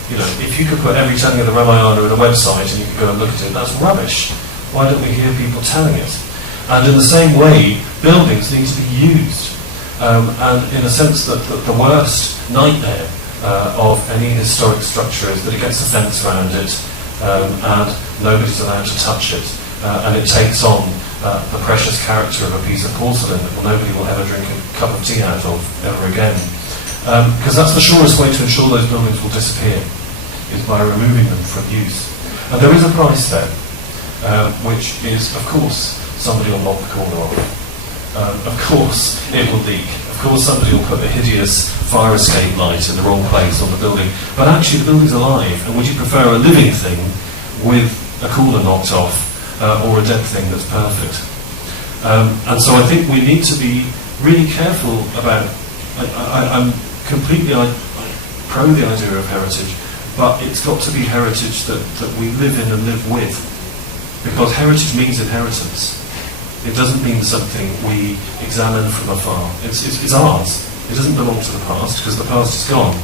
You know, if you could put every telling of the Ramayana in a website and you could go and look at it, that's rubbish. Why don't we hear people telling it? And in the same way, buildings need to be used. And in a sense that the worst nightmare of any historic structure is that it gets a fence around it and nobody's allowed to touch it. And it takes on the precious character of a piece of porcelain that nobody will ever drink a cup of tea out of ever again. Because that's the surest way to ensure those buildings will disappear, is by removing them from use. And there is a price there, which is, of course, somebody will knock the corner off. Of course, it will leak. Of course, somebody will put a hideous fire escape light in the wrong place on the building. But actually, the building's alive, and would you prefer a living thing with a cooler knocked off, or a dead thing that's perfect? And so I think we need to be really careful about... I'm completely pro the idea of heritage, but it's got to be heritage that we live in and live with. Because heritage means inheritance. It doesn't mean something we examine from afar. It's ours. It doesn't belong to the past, because the past is gone.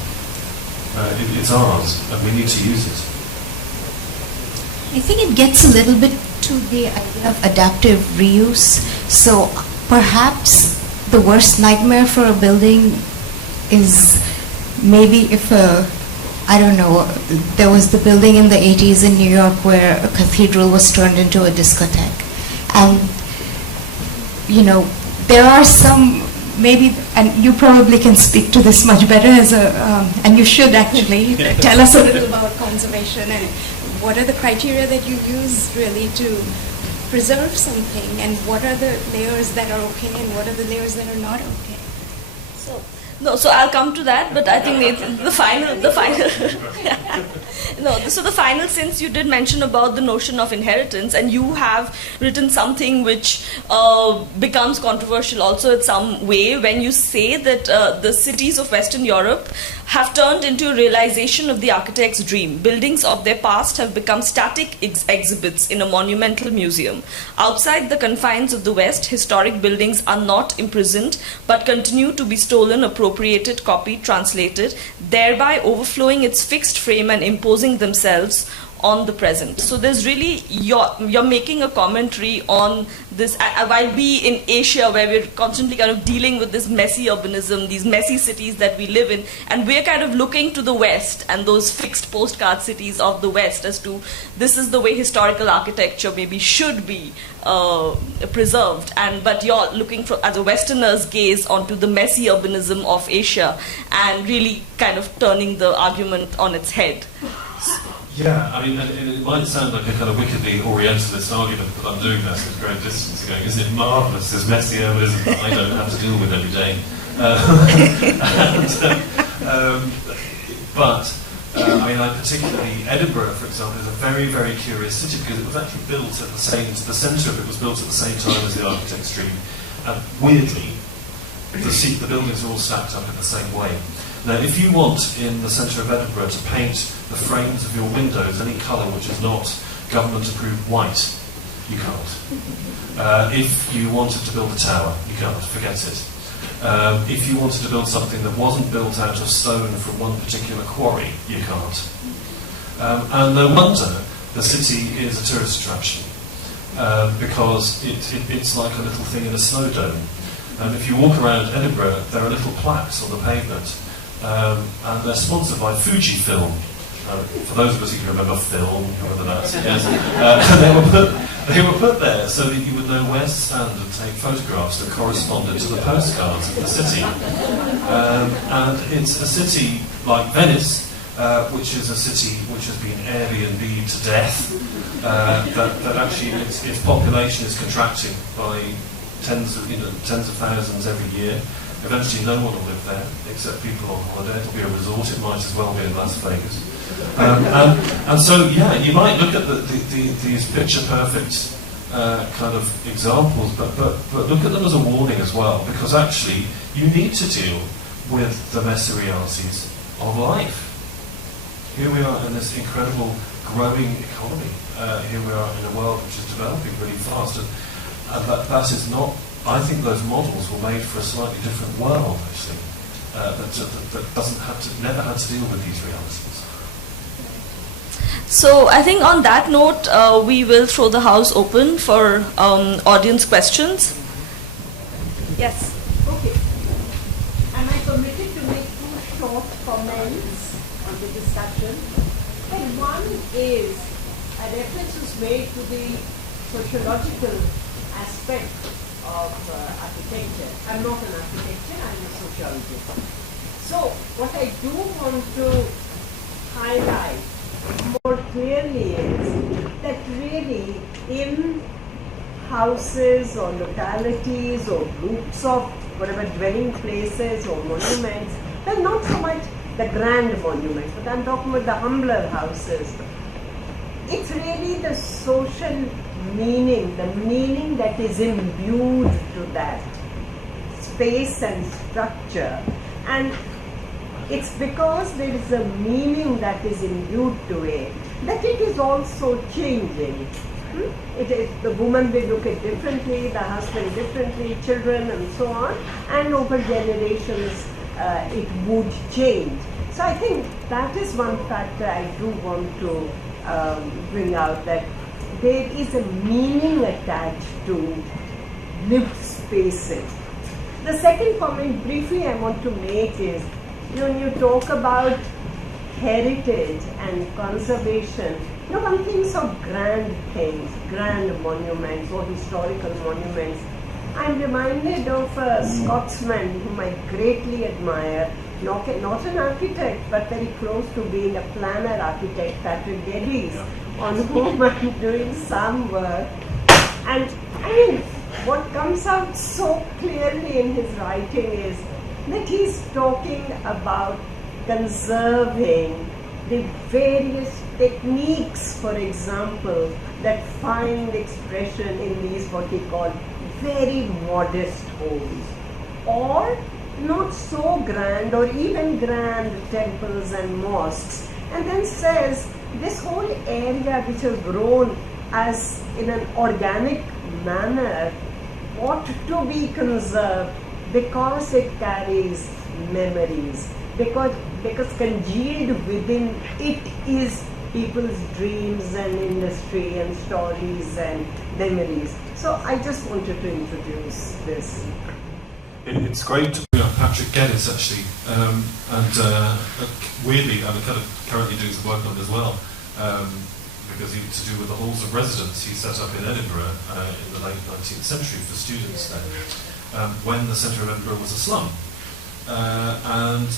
It's ours, and we need to use it. I think it gets a little bit to the idea of adaptive reuse. So perhaps the worst nightmare for a building is maybe if I don't know, there was the building in the 80s in New York where a cathedral was turned into a discotheque. And, you know, there are some, maybe, and you probably can speak to this much better as a, and you should actually tell us a little about conservation and what are the criteria that you use really to preserve something, and what are the layers that are okay and what are the layers that are not okay? So I'll come to that, but I think the final. So the final, since you did mention about the notion of inheritance, and you have written something which becomes controversial also in some way when you say that the cities of Western Europe have turned into a realization of the architect's dream. Buildings of their past have become static exhibits in a monumental museum. Outside the confines of the West, historic buildings are not imprisoned, but continue to be stolen, appropriated, copied, translated, thereby overflowing its fixed frame and imposing themselves on the present. So there's really, you're making a commentary on this, while we in Asia, where we're constantly kind of dealing with this messy urbanism, these messy cities that we live in, and we're kind of looking to the West and those fixed postcard cities of the West as to this is the way historical architecture maybe should be preserved, but you're looking as a Westerner's gaze onto the messy urbanism of Asia and really kind of turning the argument on its head. Yeah, I mean, it might sound like a kind of wickedly Orientalist argument, but I'm doing this at great distance, going, isn't it marvellous, this messy urbanism that I don't have to deal with every day? But Particularly Edinburgh, for example, is a very, very curious city because it was actually built at the centre of it was built at the same time as the Architect Stream. And weirdly, the buildings are all stacked up in the same way. Now, if you want in the centre of Edinburgh to paint the frames of your windows any colour which is not government-approved white, you can't. If you wanted to build a tower, you can't. Forget it. If you wanted to build something that wasn't built out of stone from one particular quarry, you can't. And no wonder the city is a tourist attraction, because it's like a little thing in a snow dome. And if you walk around Edinburgh, there are little plaques on the pavement, and they're sponsored by Fujifilm. For those of us who can remember film, whoever that is, they were put there so that you would know where to stand and take photographs that corresponded to the postcards of the city. And it's a city like Venice, which is a city which has been Airbnb to death, that actually its population is contracting by tens of thousands every year. Eventually no one will live there except people on holiday. It'll be a resort, it might as well be in Las Vegas. And so, yeah, you might look at these picture-perfect kind of examples, but look at them as a warning as well, because actually you need to deal with the messy realities of life. Here we are in this incredible growing economy. Here we are in a world which is developing really fast, and that is not. I think those models were made for a slightly different world, actually, that never had to deal with these realities. So I think on that note, we will throw the house open for audience questions. Yes. Okay. Am I permitted to make two short comments on the discussion? And one is a reference was made to the sociological aspect of architecture. I'm not an architect, I'm a sociologist. So what I do want to highlight more clearly is that really in houses or localities or groups of whatever dwelling places or monuments, well, not so much the grand monuments, but I'm talking about the humbler houses. It's really the social meaning, the meaning that is imbued to that space and structure. And it's because there is a meaning that is imbued to it that it is also changing. The woman will look at differently, the husband differently, children and so on, and over generations it would change. So I think that is one factor I do want to bring out, that there is a meaning attached to lived spaces. The second comment briefly I want to make is, when you talk about heritage and conservation, one thinks of grand things, grand monuments or historical monuments. I'm reminded of a Scotsman whom I greatly admire, not an architect, but very close to being a planner architect, Patrick Geddes, on whom I'm doing some work. And I mean, what comes out so clearly in his writing is that he's talking about conserving the various techniques, for example, that find expression in these what he called very modest homes, or not so grand or even grand temples and mosques, and then says this whole area which has grown as in an organic manner ought to be conserved because it carries memories, because congealed within it is people's dreams and industry and stories and memories. So I just wanted to introduce this. It's great to bring up Patrick Geddes, actually, and weirdly, I'm kind of currently doing some work on it as well, because it's to do with the halls of residence he set up in Edinburgh in the late 19th century for students then, when the centre of Edinburgh was a slum. And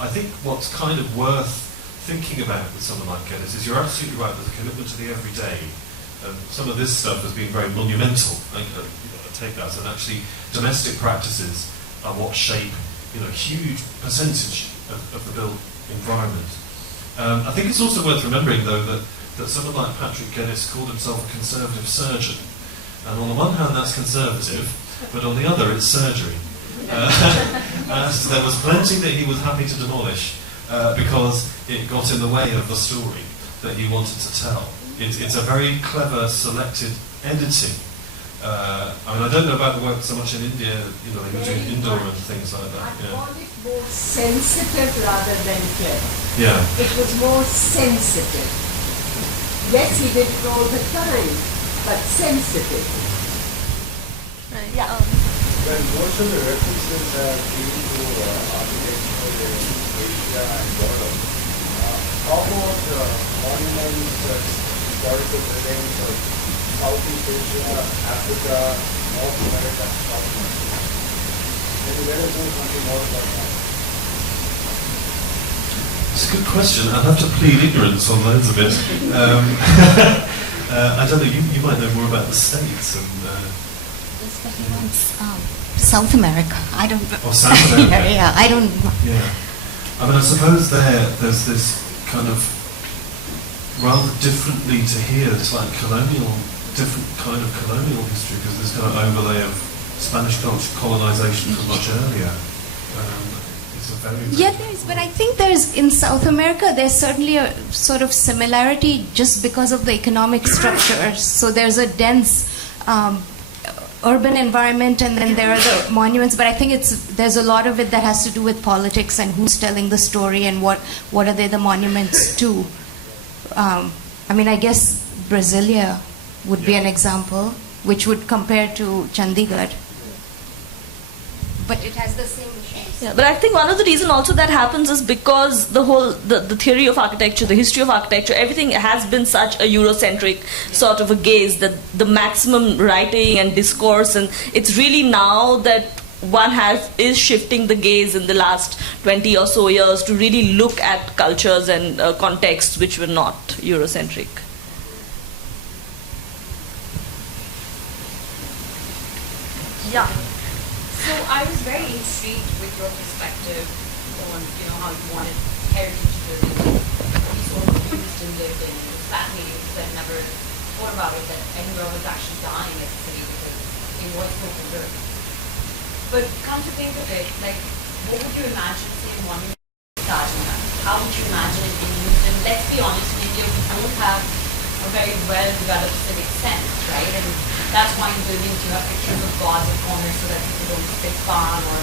I think what's kind of worth thinking about with someone like Geddes is you're absolutely right, there's a commitment to the everyday. Some of this stuff has been very monumental. I take that, and actually domestic practices are what shape a huge percentage of the environment. I think it's also worth remembering, though, that someone like Patrick Guinness called himself a conservative surgeon. And on the one hand, that's conservative, but on the other, it's surgery. So there was plenty that he was happy to demolish because it got in the way of the story that he wanted to tell. It's a very clever, selected editing. I mean, I don't know about the work so much in India, you know, they were doing indoor and things like that. I call it more sensitive rather than clever. Yeah. It was more sensitive. Yes, he did it all the time, but sensitive. Right. Yeah. Well, most of the references are given to architecture in Asia and Europe. How about monuments, historical buildings of Southeast Asia, Africa, North America, South America? Maybe let us know something more about that. It's a good question. I'd have to plead ignorance on loads of it. I don't know, you might know more about the States and... South America. I don't know. Or South America. Yeah, I don't. Yeah. I mean, I suppose there's this kind of rather differently to here. It's like different kind of colonial history because there's kind of overlay of Spanish culture, colonization from much earlier. It's a very Yeah, there is, but I think in South America, there's certainly a sort of similarity just because of the economic structure. So there's a dense urban environment, and then there are the monuments. But I think there's a lot of it that has to do with politics and who's telling the story and what are they the monuments to. I mean, I guess Brasilia would be an example, which would compare to Chandigarh. But it has the same issues. Yeah, but I think one of the reasons also that happens is because the theory of architecture, the history of architecture, everything has been such a Eurocentric sort of a gaze that the maximum writing and discourse, and it's really now that one is shifting the gaze in the last 20 or so years to really look at cultures and contexts which were not Eurocentric. Yeah. So I was very intrigued with your perspective on, how you wanted heritage building to be sort of used and lived in. It was fascinating because I'd never thought about it, that Edinburgh was actually dying as a city because it was so preserved. But come to think of it, like, what would you imagine, say, one Taj Mahal? How would you imagine it being used? And let's be honest, in India, we don't have a very well-developed civic sense, right? And that's why in buildings you have pictures of gods at corners so that people don't spit farm or,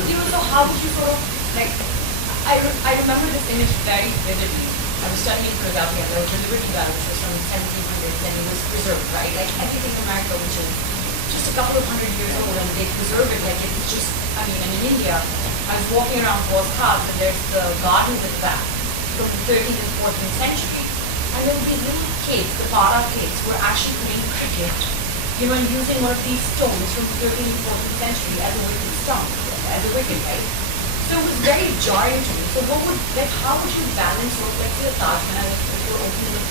so how would you sort of, like, I remember this image very vividly. I was studying in Philadelphia, there was the Liberty Bell, which was from the 1700s, and it was preserved, right? Like everything in America, which is just a couple of 100 years old, and they preserve it like it's just, and in India, I was walking around Paul's house, and there's the gardens at the back from the 13th and 14th century, and there were these little kids, the Para kids, who were actually playing cricket, and using one of these stones from the 13th and 14th century as a wicket stone, as a wicket, right? So it was very jarring to me. So how would you balance what, let's say, a Taj Mahal, if you're opening it,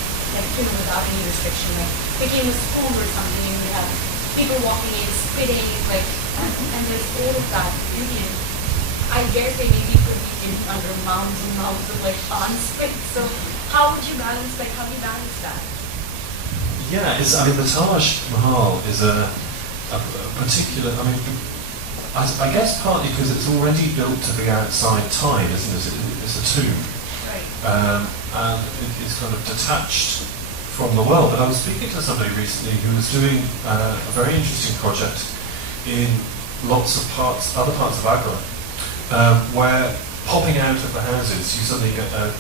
without any restriction, like picking a spoon or something, and you have people walking in, spitting, and there's all of that beauty. And I dare say maybe it could be under mounds and mounds of unspit. So how would you balance, how do you balance that? Yeah, the Taj Mahal is a particular, I guess partly because it's already built to be outside time, isn't it? It's a tomb. Right. And it's kind of detached from the world. But I was speaking to somebody recently who was doing a very interesting project in other parts of Agra, where popping out of the houses, you suddenly get a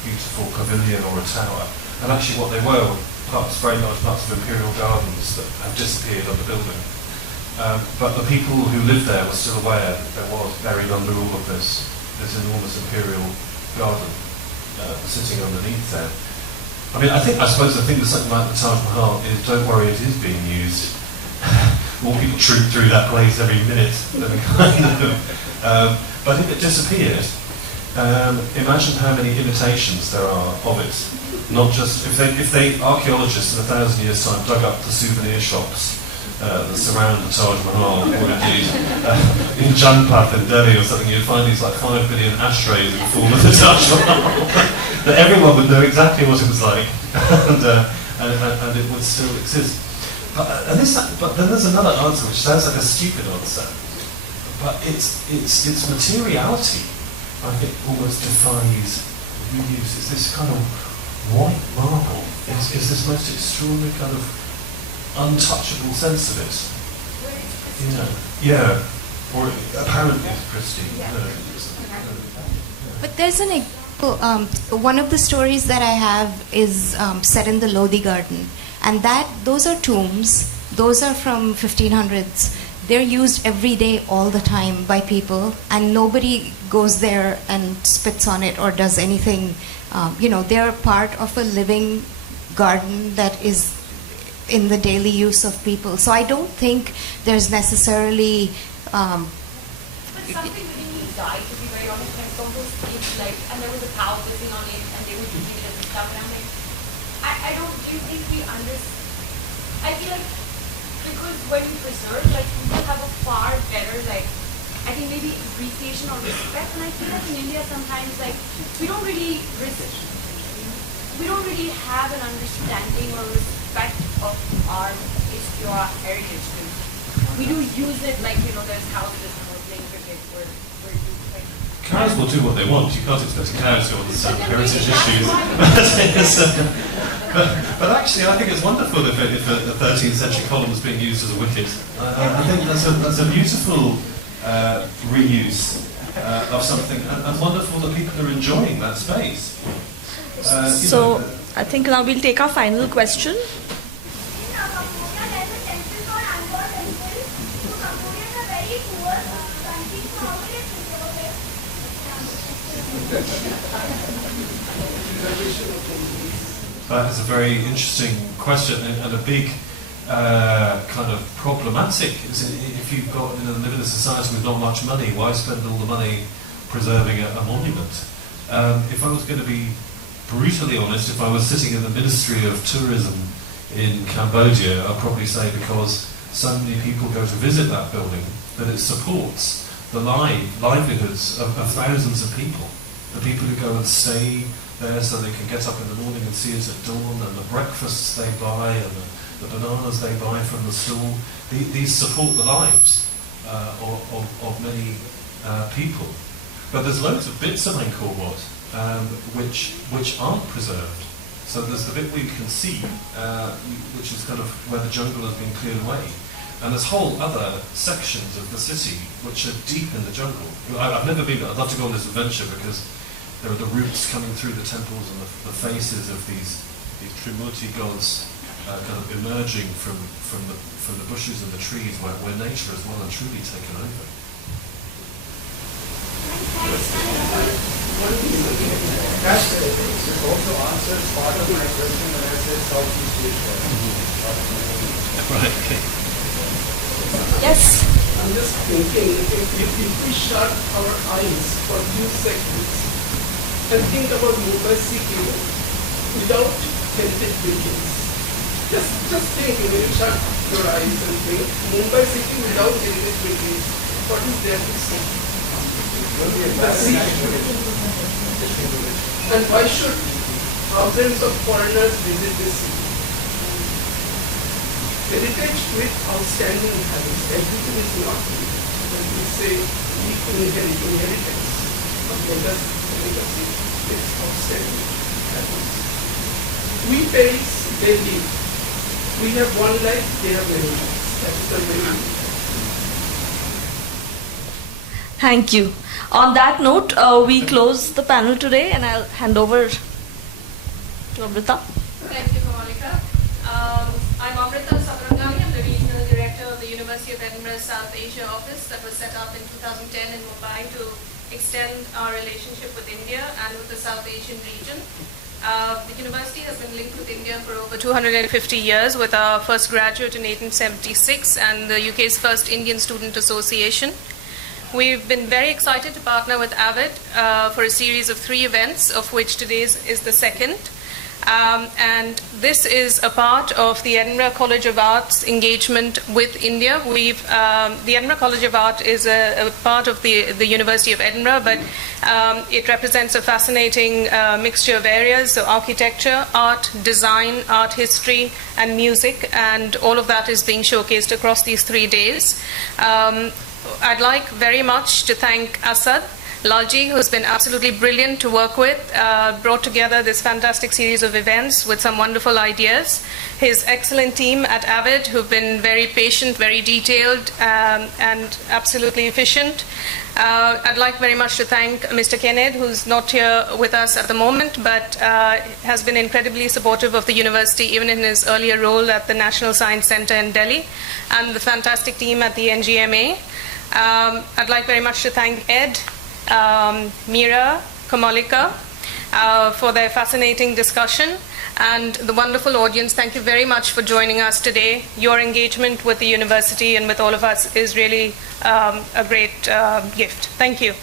beautiful pavilion or a tower. And actually what they were very large parts of imperial gardens that have disappeared under building. But the people who lived there were still aware that there was buried under all of this enormous imperial garden sitting underneath there. I suppose the thing with something like the Taj Mahal is, don't worry, it is being used. More people troop through that place every minute than but if it disappeared, imagine how many imitations there are of it. Not just if they archaeologists in 1,000 years' time dug up the souvenir shops that surround the Taj Mahal, or indeed in Janpath in Delhi or something, you'd find these like 5 billion ashtrays in the form of the Taj Mahal, that everyone would know exactly what it was like, and it would still exist. But then there's another answer which sounds like a stupid answer, but its materiality, I think, almost defies reuse. It's this kind of white marble. It's this most extraordinary kind of untouchable sense of it. Yeah. Or apparently it's pristine. But there's an example. One of the stories that I have is set in the Lodi Garden, and those are tombs. Those are from 1500s. They're used every day, all the time, by people, and nobody goes there and spits on it or does anything. They're part of a living garden that is in the daily use of people. So I don't think there's necessarily. But something within me died, to be very honest, when I saw those kids, and there was a cow sitting on it, and they were using it as a stuff, and I'm like, I don't. Do you think we understand? I feel like because when we preserve, people have a far better, I think maybe appreciation or respect, and I feel like in India sometimes, we don't really have an understanding or respect of our history or our heritage. We do use it there's cows that are playing cricket, we're used Cows will do what they want. You can't expect cows to understand heritage issues. But actually, I think it's wonderful if a 13th century column is being used as a wicket. I think that's a beautiful reuse of something, and wonderful that people are enjoying that space. I think now we'll take our final question. That is a very interesting question and a big kind of problematic. If you've got live in a society with not much money, why spend all the money preserving a monument? If I was going to be brutally honest, if I was sitting in the Ministry of Tourism in Cambodia, I'd probably say because so many people go to visit that building that it supports the livelihoods of thousands of people. The people who go and stay there so they can get up in the morning and see it at dawn, and the breakfasts they buy and the bananas they buy from the stall, these support the lives of many people. But there's loads of bits of Angkor Wat which aren't preserved. So there's the bit we can see, which is kind of where the jungle has been cleared away. And there's whole other sections of the city which are deep in the jungle. I've never been there. I'd love to go on this adventure because there are the roots coming through the temples and the faces of these Trimurti gods kind of emerging from the bushes and the trees where nature has well and truly taken over. One of these aspects also answers part of my question when I said Southeast Asia. Right, okay. Yes. I'm just thinking, if we shut our eyes for a few seconds and think about Mumbai city without heritage buildings. Just think, when you shut your eyes and think, Mumbai city without heritage buildings, what is there to see? The sea. And why should thousands of foreigners visit this city? Heritage with outstanding habits. Everything is not when we say we inheritance of legacy, it's outstanding habits. We Paris, they live. We have one life, they have many lives. That's the way. Thank you. On that note, we close the panel today, and I'll hand over to Amrita. Thank you, Monica. I'm Amrita Sabrangani. I'm the Regional Director of the University of Edinburgh South Asia office that was set up in 2010 in Mumbai to extend our relationship with India and with the South Asian region. The university has been linked with India for over 250 years, with our first graduate in 1876 and the UK's first Indian Student Association. We've been very excited to partner with AVID for a series of 3 events, of which today's is the second. And this is a part of the Edinburgh College of Art's engagement with India. The Edinburgh College of Art is a part of the University of Edinburgh, but it represents a fascinating mixture of areas, so architecture, art, design, art history, and music, and all of that is being showcased across these 3 days. I'd like very much to thank Asad Lalji, who's been absolutely brilliant to work with, brought together this fantastic series of events with some wonderful ideas. His excellent team at Avid, who've been very patient, very detailed, and absolutely efficient. I'd like very much to thank Mr. Kenneth, who's not here with us at the moment, but has been incredibly supportive of the university, even in his earlier role at the National Science Center in Delhi, and the fantastic team at the NGMA. I'd like very much to thank Ed, Meera, Kamalika, for their fascinating discussion, and the wonderful audience. Thank you very much for joining us today. Your engagement with the university and with all of us is really a great gift. Thank you.